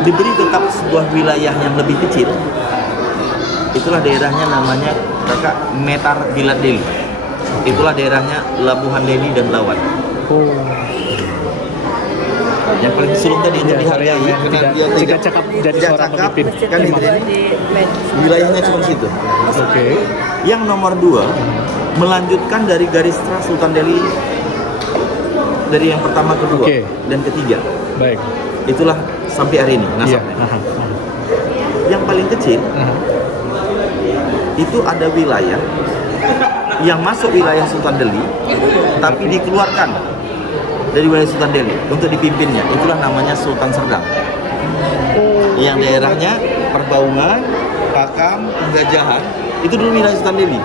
diberi tetap sebuah wilayah yang lebih kecil. Itulah daerahnya namanya kakak Metar Gilat Delhi. Itulah daerahnya Labuhan Delhi dan Lawan. Yang paling sulung tadi yang dihargai karena dia tidak cakap jadi seorang pemimpin. kan gitu ya. Wilayahnya cuma situ. Oke. Yang nomor 2 melanjutkan dari garis terang Sultan Delhi dari yang pertama, kedua, Oke. dan ketiga. Baik. Itulah sampai hari ini Iya. nasabnya. Yang paling kecil itu ada wilayah yang masuk wilayah Sultan Delhi tapi dikeluarkan dari wilayah Sultan Delhi untuk dipimpinnya. Itulah namanya Sultan Serdang. Yang daerahnya Perbaungan, Pakam, Pengajahan itu dulu wilayah Sultan Delhi.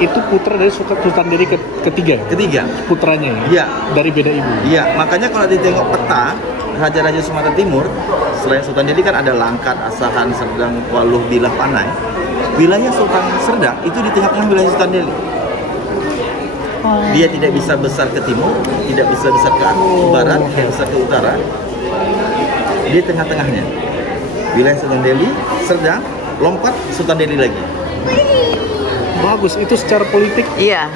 Itu putra dari Sultan Delhi ketiga. Ketiga. Putranya ya. Iya. Dari beda ibu. Iya, makanya kalau ditengok peta Raja-Raja Sumatera Timur, selain Sultan Delhi kan ada Langkat, Asahan, Serdang, Waluh, Bilah, Panai. Wilayah Sultan Serdang itu di tengah-tengah wilayah Sultan Delhi. Dia tidak bisa besar ke timur, tidak bisa besar ke barat, tidak bisa ke utara. Dia tengah-tengahnya. Wilayah Sultan Delhi, Serdang, lompat Sultan Delhi lagi. Bagus, itu secara politik. Iya.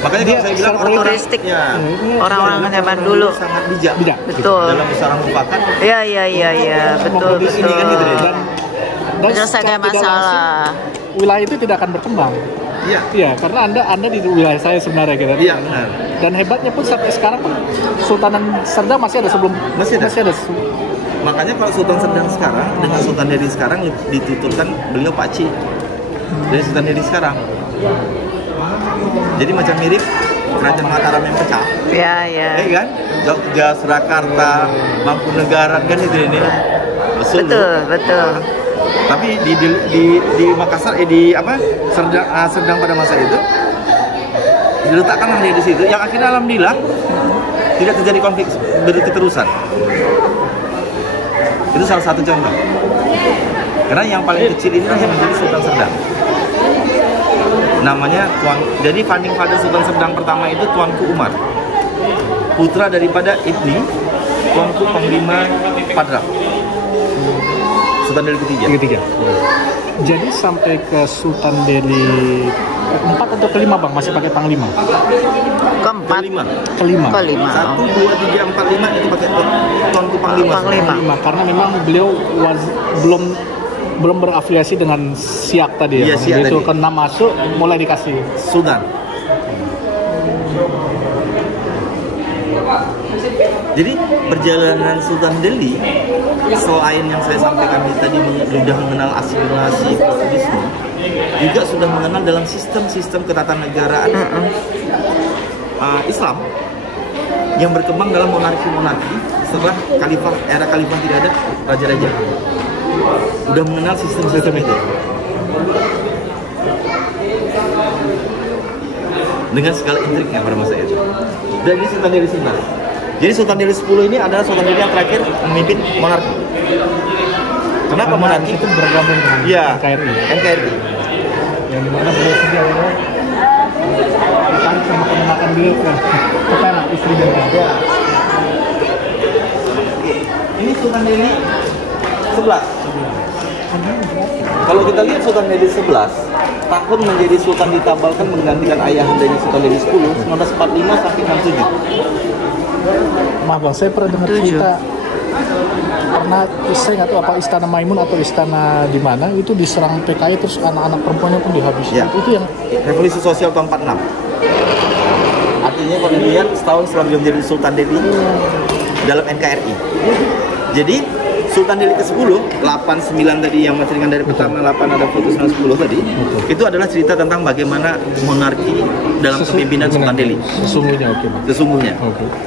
Makanya Dia kalau saya bilang secara orang-orang futuristik. ya, Orang-orang zaman dulu. sangat bijak. Bijak. Betul. Dalam musyawarah mufakat. Iya, iya, iya, iya. Betul, Di sini kan gitu deh. betul. Dan Menyelesaikan secara tidak masalah. langsung, wilayah itu tidak akan berkembang. Iya. Iya, karena anda di wilayah saya sebenarnya gitu. Iya, benar. Dan hebatnya pun sampai sekarang pun Sultanan Serdang masih ada sebelum Masih ada. se- Makanya kalau Sultan Serdang sekarang dengan Sultan Delhi sekarang dituturkan beliau Pakcik dari Sultan Delhi sekarang. Jadi macam mirip Kerajaan Mataram yang pecah, Iya, iya. kan? Jogja, Surakarta, Mangkunegaran kan itu ini. Solo. Betul, betul. Tapi di Makassar di apa Serdang pada masa itu diletakkanlah dia di situ. Yang akhirnya alhamdulillah tidak terjadi konflik berketerusan. Itu salah satu contoh. Karena yang paling kecil inilah yang menjadi Sultan Serdang. Namanya jadi founding father Sultan Serdang pertama itu Tuanku Umar, putra daripada Ibni Tuanku Panglima Padra, Sultan Delhi ketiga. Jadi sampai ke Sultan Delhi keempat atau kelima bang masih pakai panglima? Keempat. Kelima. Kelima. 1, 2, 3, 4, 5 itu pakai Tuanku Panglima. Panglima karena memang beliau belum berafiliasi dengan Siak tadi Iya, ya. Siak Begitu tadi. kena masuk mulai dikasih. Sultan. Jadi perjalanan Sultan Delhi selain yang saya sampaikan tadi sudah mengenal asimilasi Buddhisme, juga sudah mengenal dalam sistem-sistem ketatanegaraan Islam yang berkembang dalam monarki-monarki setelah era khalifah tidak ada raja-raja. Sudah mengenal sistem-sistem itu. Dengan segala intriknya pada masa itu. Dan ini Sultan Delhi 9. Jadi Sultan Delhi 10 ini adalah Sultan Delhi yang terakhir memimpin monarki. Kenapa monarki? Itu bergabung dengan Iya, NKRI. Yang dimana beliau sendiri adalah tertarik sama kemenakan beliau ke Perak, istri dan anak. Ya. Ini Sultan Delhi 11. Kalau kita lihat Sultan Delhi 11, tahun menjadi Sultan ditabalkan menggantikan ayahandanya Sultan Delhi 10, 1945 sampai 67. Maaf bang, saya pernah dengar cerita pernah saya nggak tahu apa Istana Maimun atau istana di mana itu diserang PKI terus anak-anak perempuannya pun dihabisi. Ya. Itu yang Revolusi sosial tahun 46. Artinya kalau dilihat setahun setelah beliau menjadi Sultan Delhi dalam NKRI. Jadi Sultan Delhi ke-10, 8-9 tadi yang mas dari pertama 8 ada foto 10 tadi, itu adalah cerita tentang bagaimana monarki dalam kepemimpinan Sultan Delhi. Sesungguhnya Sesungguhnya.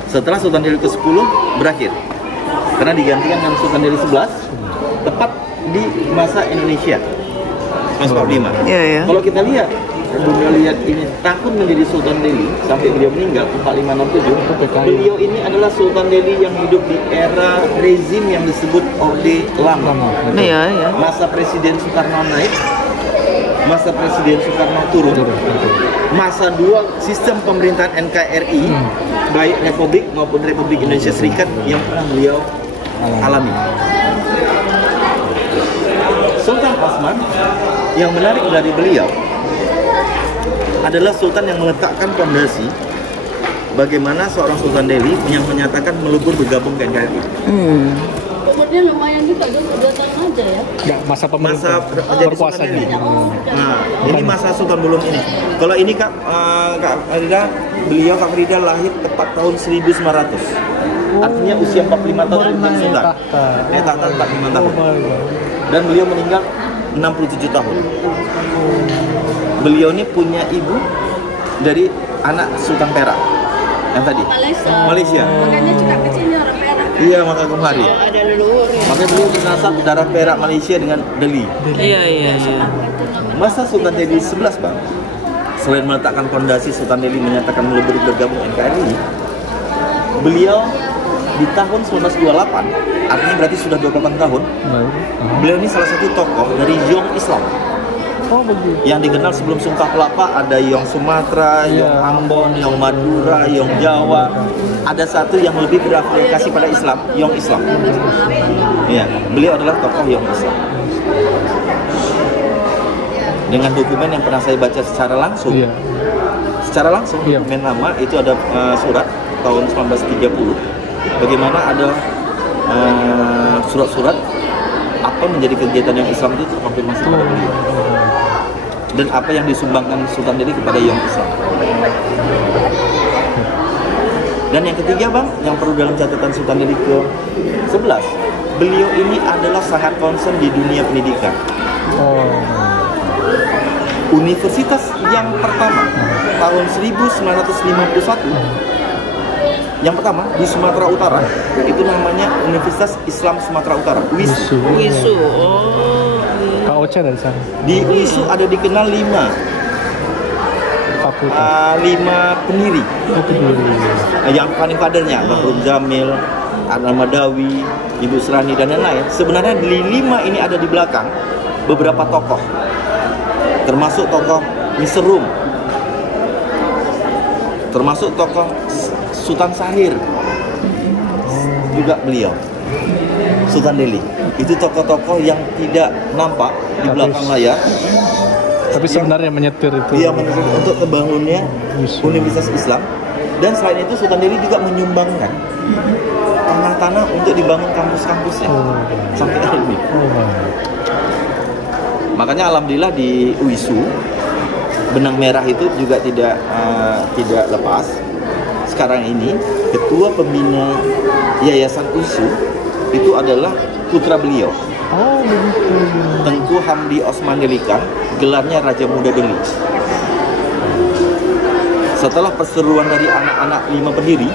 Setelah Sultan Delhi ke-10 berakhir. Karena digantikan dengan Sultan Delhi 11 tepat di masa Indonesia. Mas 45. Iya, iya. Kalau kita lihat Bunda lihat ini tahun menjadi Sultan Delhi sampai beliau meninggal 4567. Beliau ini adalah Sultan Delhi yang hidup di era rezim yang disebut Orde Lama. Iya, iya. Masa Presiden Soekarno naik, masa Presiden Soekarno turun, masa dua sistem pemerintahan NKRI baik Republik maupun Republik Indonesia Serikat yang pernah beliau alami. Sultan Osman yang menarik dari beliau adalah sultan yang meletakkan fondasi bagaimana seorang Sultan Delhi yang menyatakan melebur bergabung ke NKRI. Kemudian lumayan juga 2 tahun aja ya. nggak masa pemerintah menjadi berkuasa Sultan Delhi. gitu. Nah, ini masa Sultan belum ini. Kalau ini Kak Farida, beliau Kak Farida lahir tepat tahun 1900. Artinya usia 45 tahun bukan Sultan. Naik tahta 45 tahun. Dan beliau meninggal 67 tahun. Beliau ini punya ibu dari anak Sultan Perak yang tadi. Malaysia. Makanya juga kecilnya orang Perak. Iya, maka kemari. Ada leluhur ya. Makanya beliau bernasab darah Perak Malaysia dengan Delhi. Iya, iya, iya. Masa Sultan Delhi 11 Bang, selain meletakkan fondasi Sultan Delhi menyatakan melebur bergabung NKRI, beliau di tahun 1928, artinya berarti sudah 28 tahun, beliau ini salah satu tokoh dari Yong Islam. Yang dikenal sebelum Sungkah Pelapa ada Yong Sumatera, Yong Ambon, Yong Madura, Yong Jawa. Ada satu yang lebih berafiliasi pada Islam, Yong Islam. Ya, beliau adalah tokoh Yong Islam. Dengan dokumen yang pernah saya baca secara langsung, dokumen lama itu ada surat tahun 1930. Bagaimana ada surat-surat apa menjadi kegiatan yang Islam itu terkonfirmasi kepada beliau. Dan apa yang disumbangkan Sultan Delhi kepada Yong Islam. Dan yang ketiga Bang, yang perlu dalam catatan Sultan Delhi ke-11, beliau ini adalah sangat concern di dunia pendidikan. Universitas yang pertama tahun 1951, yang pertama di Sumatera Utara, itu namanya Universitas Islam Sumatera Utara, UISU. Wisu. Kak Ocha dari sana. Di UISU ada dikenal 5 pendiri. Yang paling fathernya Bang Rum Jamil, Anwar Madawi, Ibu Serani dan lain-lain. Sebenarnya di 5 ini ada di belakang beberapa tokoh, termasuk tokoh Mr. Rum, termasuk tokoh Sultan Sahir, juga beliau Sultan Delhi. Itu tokoh-tokoh yang tidak nampak di belakang layar, tapi sebenarnya menyetir itu. Dia untuk terbangunnya Universitas Islam. Dan selain itu Sultan Delhi juga menyumbangkan tanah-tanah untuk dibangun kampus-kampusnya sampai hari ini. Makanya alhamdulillah di UISU benang merah itu juga tidak lepas. Sekarang ini ketua pembina Yayasan UISU itu adalah putra beliau, Tengku Hamdi Osman Delhi Khan, gelarnya Raja Muda Delhi. Setelah perseteruan dari anak-anak 5 pendiri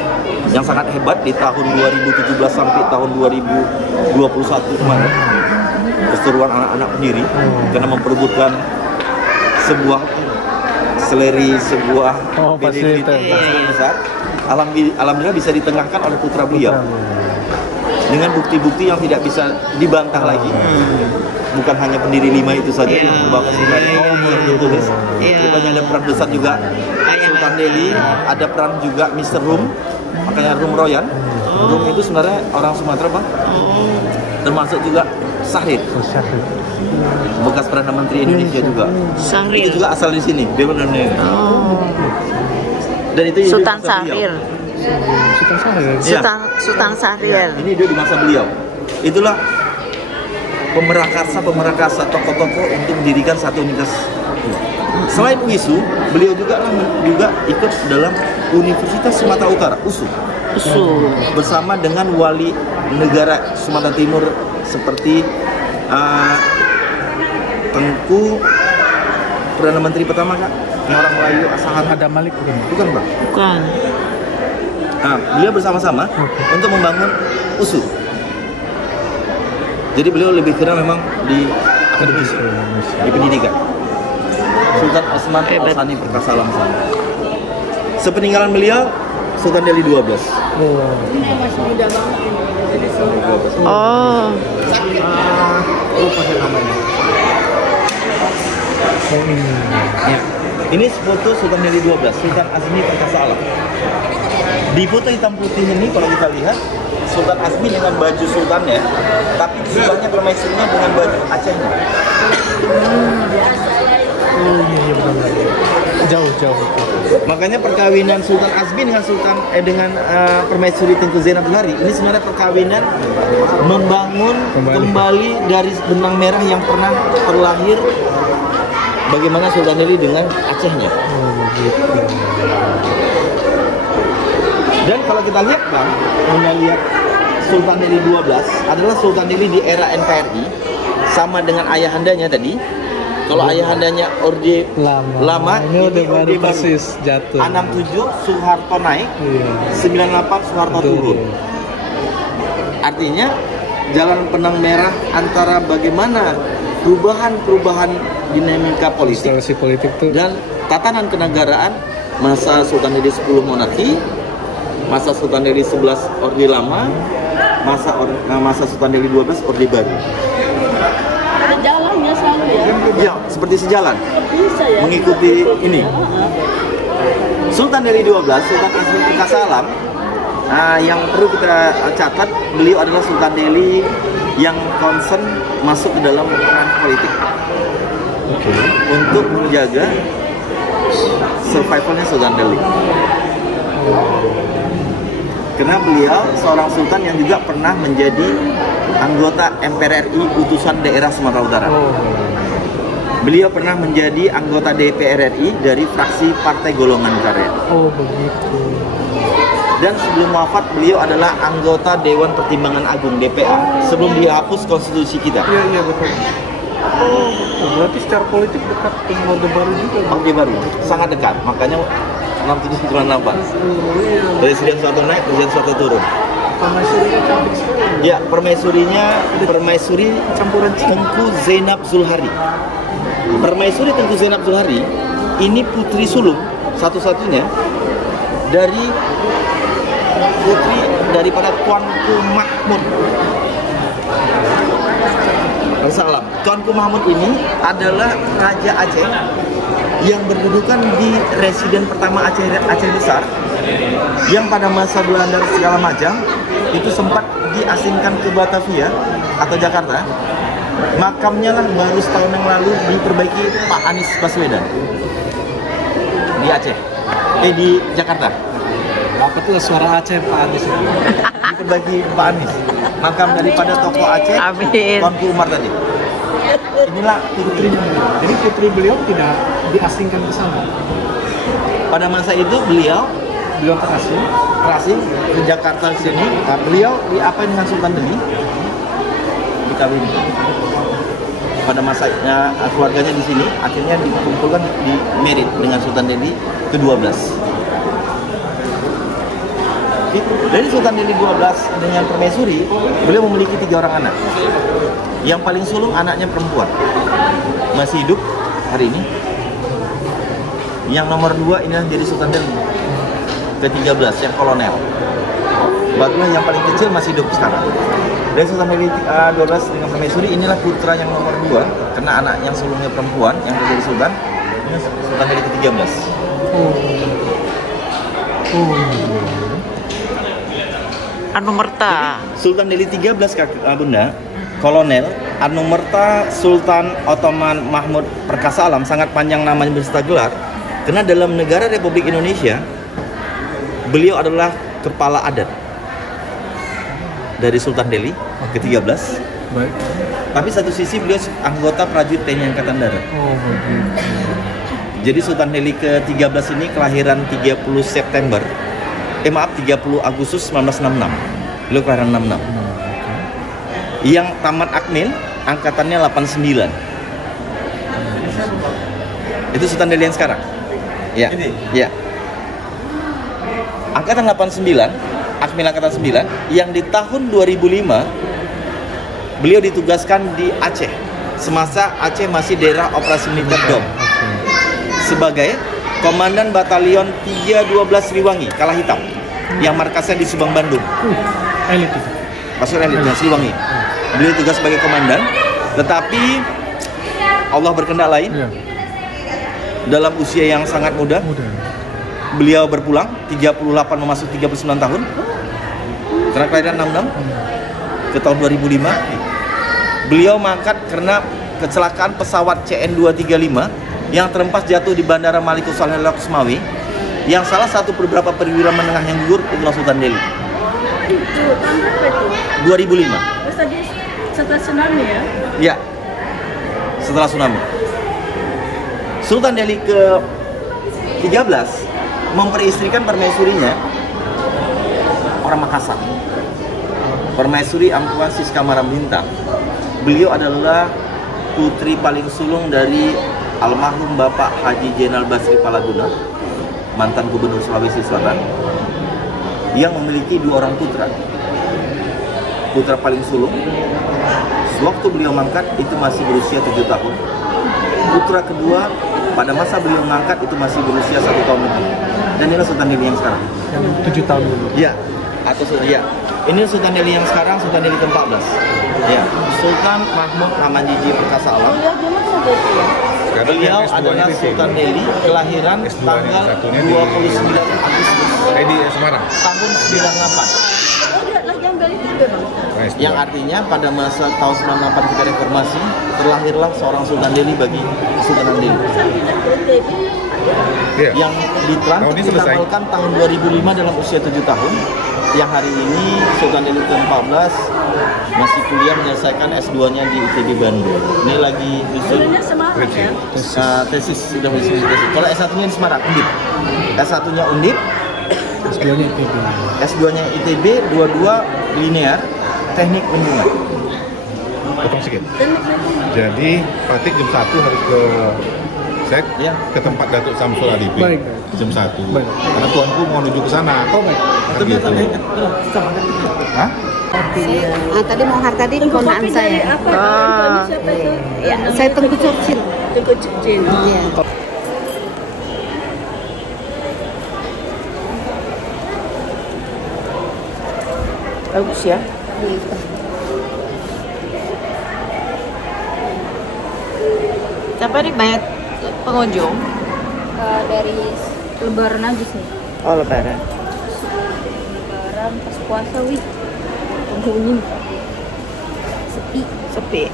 yang sangat hebat di tahun 2017 sampai tahun 2021 kemarin, perseteruan anak-anak pendiri karena memperebutkan sebuah benefit besar, alhamdulillah bisa ditengahkan oleh putra beliau dengan bukti-bukti yang tidak bisa dibantah lagi. Bukan hanya pendiri 5 itu saja, Bapak Sultan yang ditulis. Rupanya ada peran besar juga Sultan Delhi, ada peran juga Mr. Rum, makanya Rum Royan. Rum itu sebenarnya orang Sumatera Bang, termasuk juga Sahrir, bekas Perdana Menteri Indonesia juga. Itu juga asal di sini, dia benar-benar. Dan itu Sultan Sahrir. Sultan Syahrir. Iya. Sultan Syahrir. Ini dia di masa beliau. Itulah pemerakasa tokoh-tokoh untuk mendirikan satu universitas. Selain UISU, beliau juga ikut dalam Universitas Sumatera Utara, USU. Bersama dengan wali negara Sumatera Timur seperti Tengku, Perdana Menteri pertama Kak, yang orang Melayu asalnya Adam Malik bukan Bang? Bukan. Beliau bersama-sama untuk membangun USU. Jadi beliau lebih kira memang di akademis, di pendidikan. Sultan Osman Al-Sani Perkasa Alam. Sepeninggalan beliau, Sultan Delhi 12. Ini masih muda banget ini. Oh. Lupa saya namanya. Ya. Ini foto Sultan Delhi 12, Sultan Azmi Perkasa Alam. Di foto hitam putih ini kalau kita lihat Sultan Azmi dengan baju sultannya, tapi di sebelahnya permaisurinya dengan baju Acehnya. Oh iya betul. Jauh. Makanya perkawinan Sultan Azmi dengan dengan permaisuri Tengku Zainab Zulhari ini sebenarnya perkawinan membangun kembali dari benang merah yang pernah terlahir bagaimana Sultan Delhi dengan Acehnya. Dan kalau kita lihat Bang, kita lihat Sultan Delhi 12 adalah Sultan Delhi di era NKRI sama dengan ayahandanya tadi. Kalau ayahandanya Orde Lama ini udah baru persis jatuh. 67 Soeharto naik, 98 Soeharto turun. Artinya jalan benang merah antara bagaimana perubahan dinamika politik dan tatanan kenegaraan masa Sultan Delhi 10 monarki, masa Sultan Delhi 11 Orde Lama, masa Sultan Delhi 12 Orde Baru. Ada jalannya selalu ya. Ya, seperti sejalan. Bisa ya. Mengikuti ini. Sultan Delhi 12, Sultan Azmi Perkasa Alam, yang perlu kita catat, beliau adalah Sultan Delhi yang concern masuk ke dalam peran politik. Untuk menjaga survivalnya Sultan Delhi. Karena beliau seorang sultan yang juga pernah menjadi anggota MPR RI utusan daerah Sumatera Utara. Beliau pernah menjadi anggota DPR RI dari fraksi Partai Golongan Karya. Oh begitu. Dan sebelum wafat beliau adalah anggota Dewan Pertimbangan Agung DPA sebelum dihapus konstitusi kita. Iya betul. Oh, berarti secara politik dekat dengan Orde Baru juga. Orde Baru sangat dekat, makanya 67 kurang 8. Presiden Soeharto naik, Presiden Soeharto turun. Permaisurinya cantik sekali. Ya, permaisuri campuran Tengku Zainab Zulhari. Permaisuri Tengku Zainab Zulhari ini putri sulung satu-satunya daripada Tuanku Mahmud. Salam. Tuanku Mahmud ini adalah Raja Aceh yang berdudukan di residen pertama Aceh Besar, yang pada masa Belanda segala macam itu sempat diasingkan ke Batavia atau Jakarta. Makamnya lah baru setahun yang lalu diperbaiki Pak Anies Baswedan di Aceh, di Jakarta. Apa tuh suara Aceh Pak Anies itu? Diperbaiki Pak Anies. Makam daripada tokoh Aceh, Tuanku Umar tadi. Inilah putrinya. Jadi putri beliau tidak diasingkan ke sana. Pada masa itu beliau terasing ke Jakarta ke sini. Nah, beliau diapain dengan Sultan Delhi? Dikawinkan. Pada masanya keluarganya di sini, akhirnya dikumpulkan di merit dengan Sultan Delhi ke-12. Dari Sultan Delhi 12 dengan permaisuri, beliau memiliki 3 orang anak. Yang paling sulung anaknya perempuan, masih hidup hari ini. Yang nomor 2 ini jadi Sultan Delhi ke-13 yang kolonel. Barulah yang paling kecil masih hidup sekarang. Dari Sultan Delhi 12 dengan permaisuri, inilah putra yang nomor 2 karena anak yang sulungnya perempuan yang menjadi sultan. Ini Sultan Delhi ke-13. Anumerta. Sultan Delhi 13 Bunda, Kolonel Anumerta Sultan Ottoman Mahmud Perkasa Alam, sangat panjang namanya berserta gelar. Karena dalam negara Republik Indonesia beliau adalah kepala adat dari Sultan Delhi ke-13. Baik. Tapi satu sisi beliau anggota prajurit TNI Angkatan Darat. Oh, begitu. Jadi Sultan Delhi ke-13 ini kelahiran 30 September. 30 Agustus 1966. Beliau kelahiran 66. Yang tamat Akmil angkatannya 89. Itu Sultan Delhi yang sekarang. Ya. Ya. Angkatan 89, Akmil angkatan 9 yang di tahun 2005 beliau ditugaskan di Aceh semasa Aceh masih daerah operasi militer DOM sebagai Komandan Batalion 312 Sriwangi Kala Hitam yang markasnya di Subang, Bandung. Elit itu. Pasukan elit Sriwangi. Beliau tugas sebagai komandan, tetapi Allah berkehendak lain. Iya. Dalam usia yang sangat muda, beliau berpulang 38 memasuki 39 tahun. Karena kelahiran 66 ke tahun 2005. Beliau mangkat karena kecelakaan pesawat CN235 yang terhempas jatuh di Bandara Malikus Saleh Lok-Semawi, yang salah satu beberapa perwira menengah yang gugur itulah Sultan Delhi. Itu tahun berapa itu? 2005. Tadi setelah tsunami ya? Ya, setelah tsunami. Sultan Delhi ke-13 memperistrikan permaisurinya orang Makassar, Permaisuri Ampuan Siska Marambintang. Beliau adalah putri paling sulung dari almarhum Bapak Haji Jenal Basri Palaguna, mantan Gubernur Sulawesi Selatan, yang memiliki 2 orang putra. Putra paling sulung, waktu beliau mangkat itu masih berusia 7 tahun. Putra kedua pada masa beliau mangkat itu masih berusia 1 tahun lebih. Dan inilah Sultan Delhi yang sekarang. Yang 7 tahun dulu. Ya, atau ya. Ini Sultan Delhi yang sekarang, Sultan Delhi ke-14. Ya, Sultan Mahmud Hamengkubuwono Perkasa Alam. Beliau adalah Sultan Delhi kelahiran tanggal 29 Agustus di Semarang. tahun 98. Yang artinya pada masa tahun 98 ketika reformasi terlahirlah seorang Sultan Delhi bagi Kesultanan Delhi. Iya. Yang ditanamkan tahun 2005 dalam usia 7 tahun. Yang hari ini Sultan Delhi ke-14 masih kuliah menyelesaikan S2-nya di ITB Bandung. Ini lagi disusun tesis, sudah tesis. Kalau S1-nya di Semarang, Undip. S1-nya Undip, S2-nya ITB. S2-nya ITB, 22 linear, teknik bendungan. Potong sedikit. Jadi Patik jam 1 harus ke Ya. ke tempat Datuk Samsul Adipi. Baik. Jam 1. Baik. Karena tuanku mau menuju ke sana. Oh, baik. Gitu. Hah? Tadi mau tadi ponaan saya. Apa? Siapa itu? Ya, saya Tengku Churchill. Tengku Churchill. Iya. Bagus ya. Siapa nih banyak pengunjung? Dari lebaran aja sih. Oh, lebaran. Lebaran pas puasa, penghuni sepi. Sepi.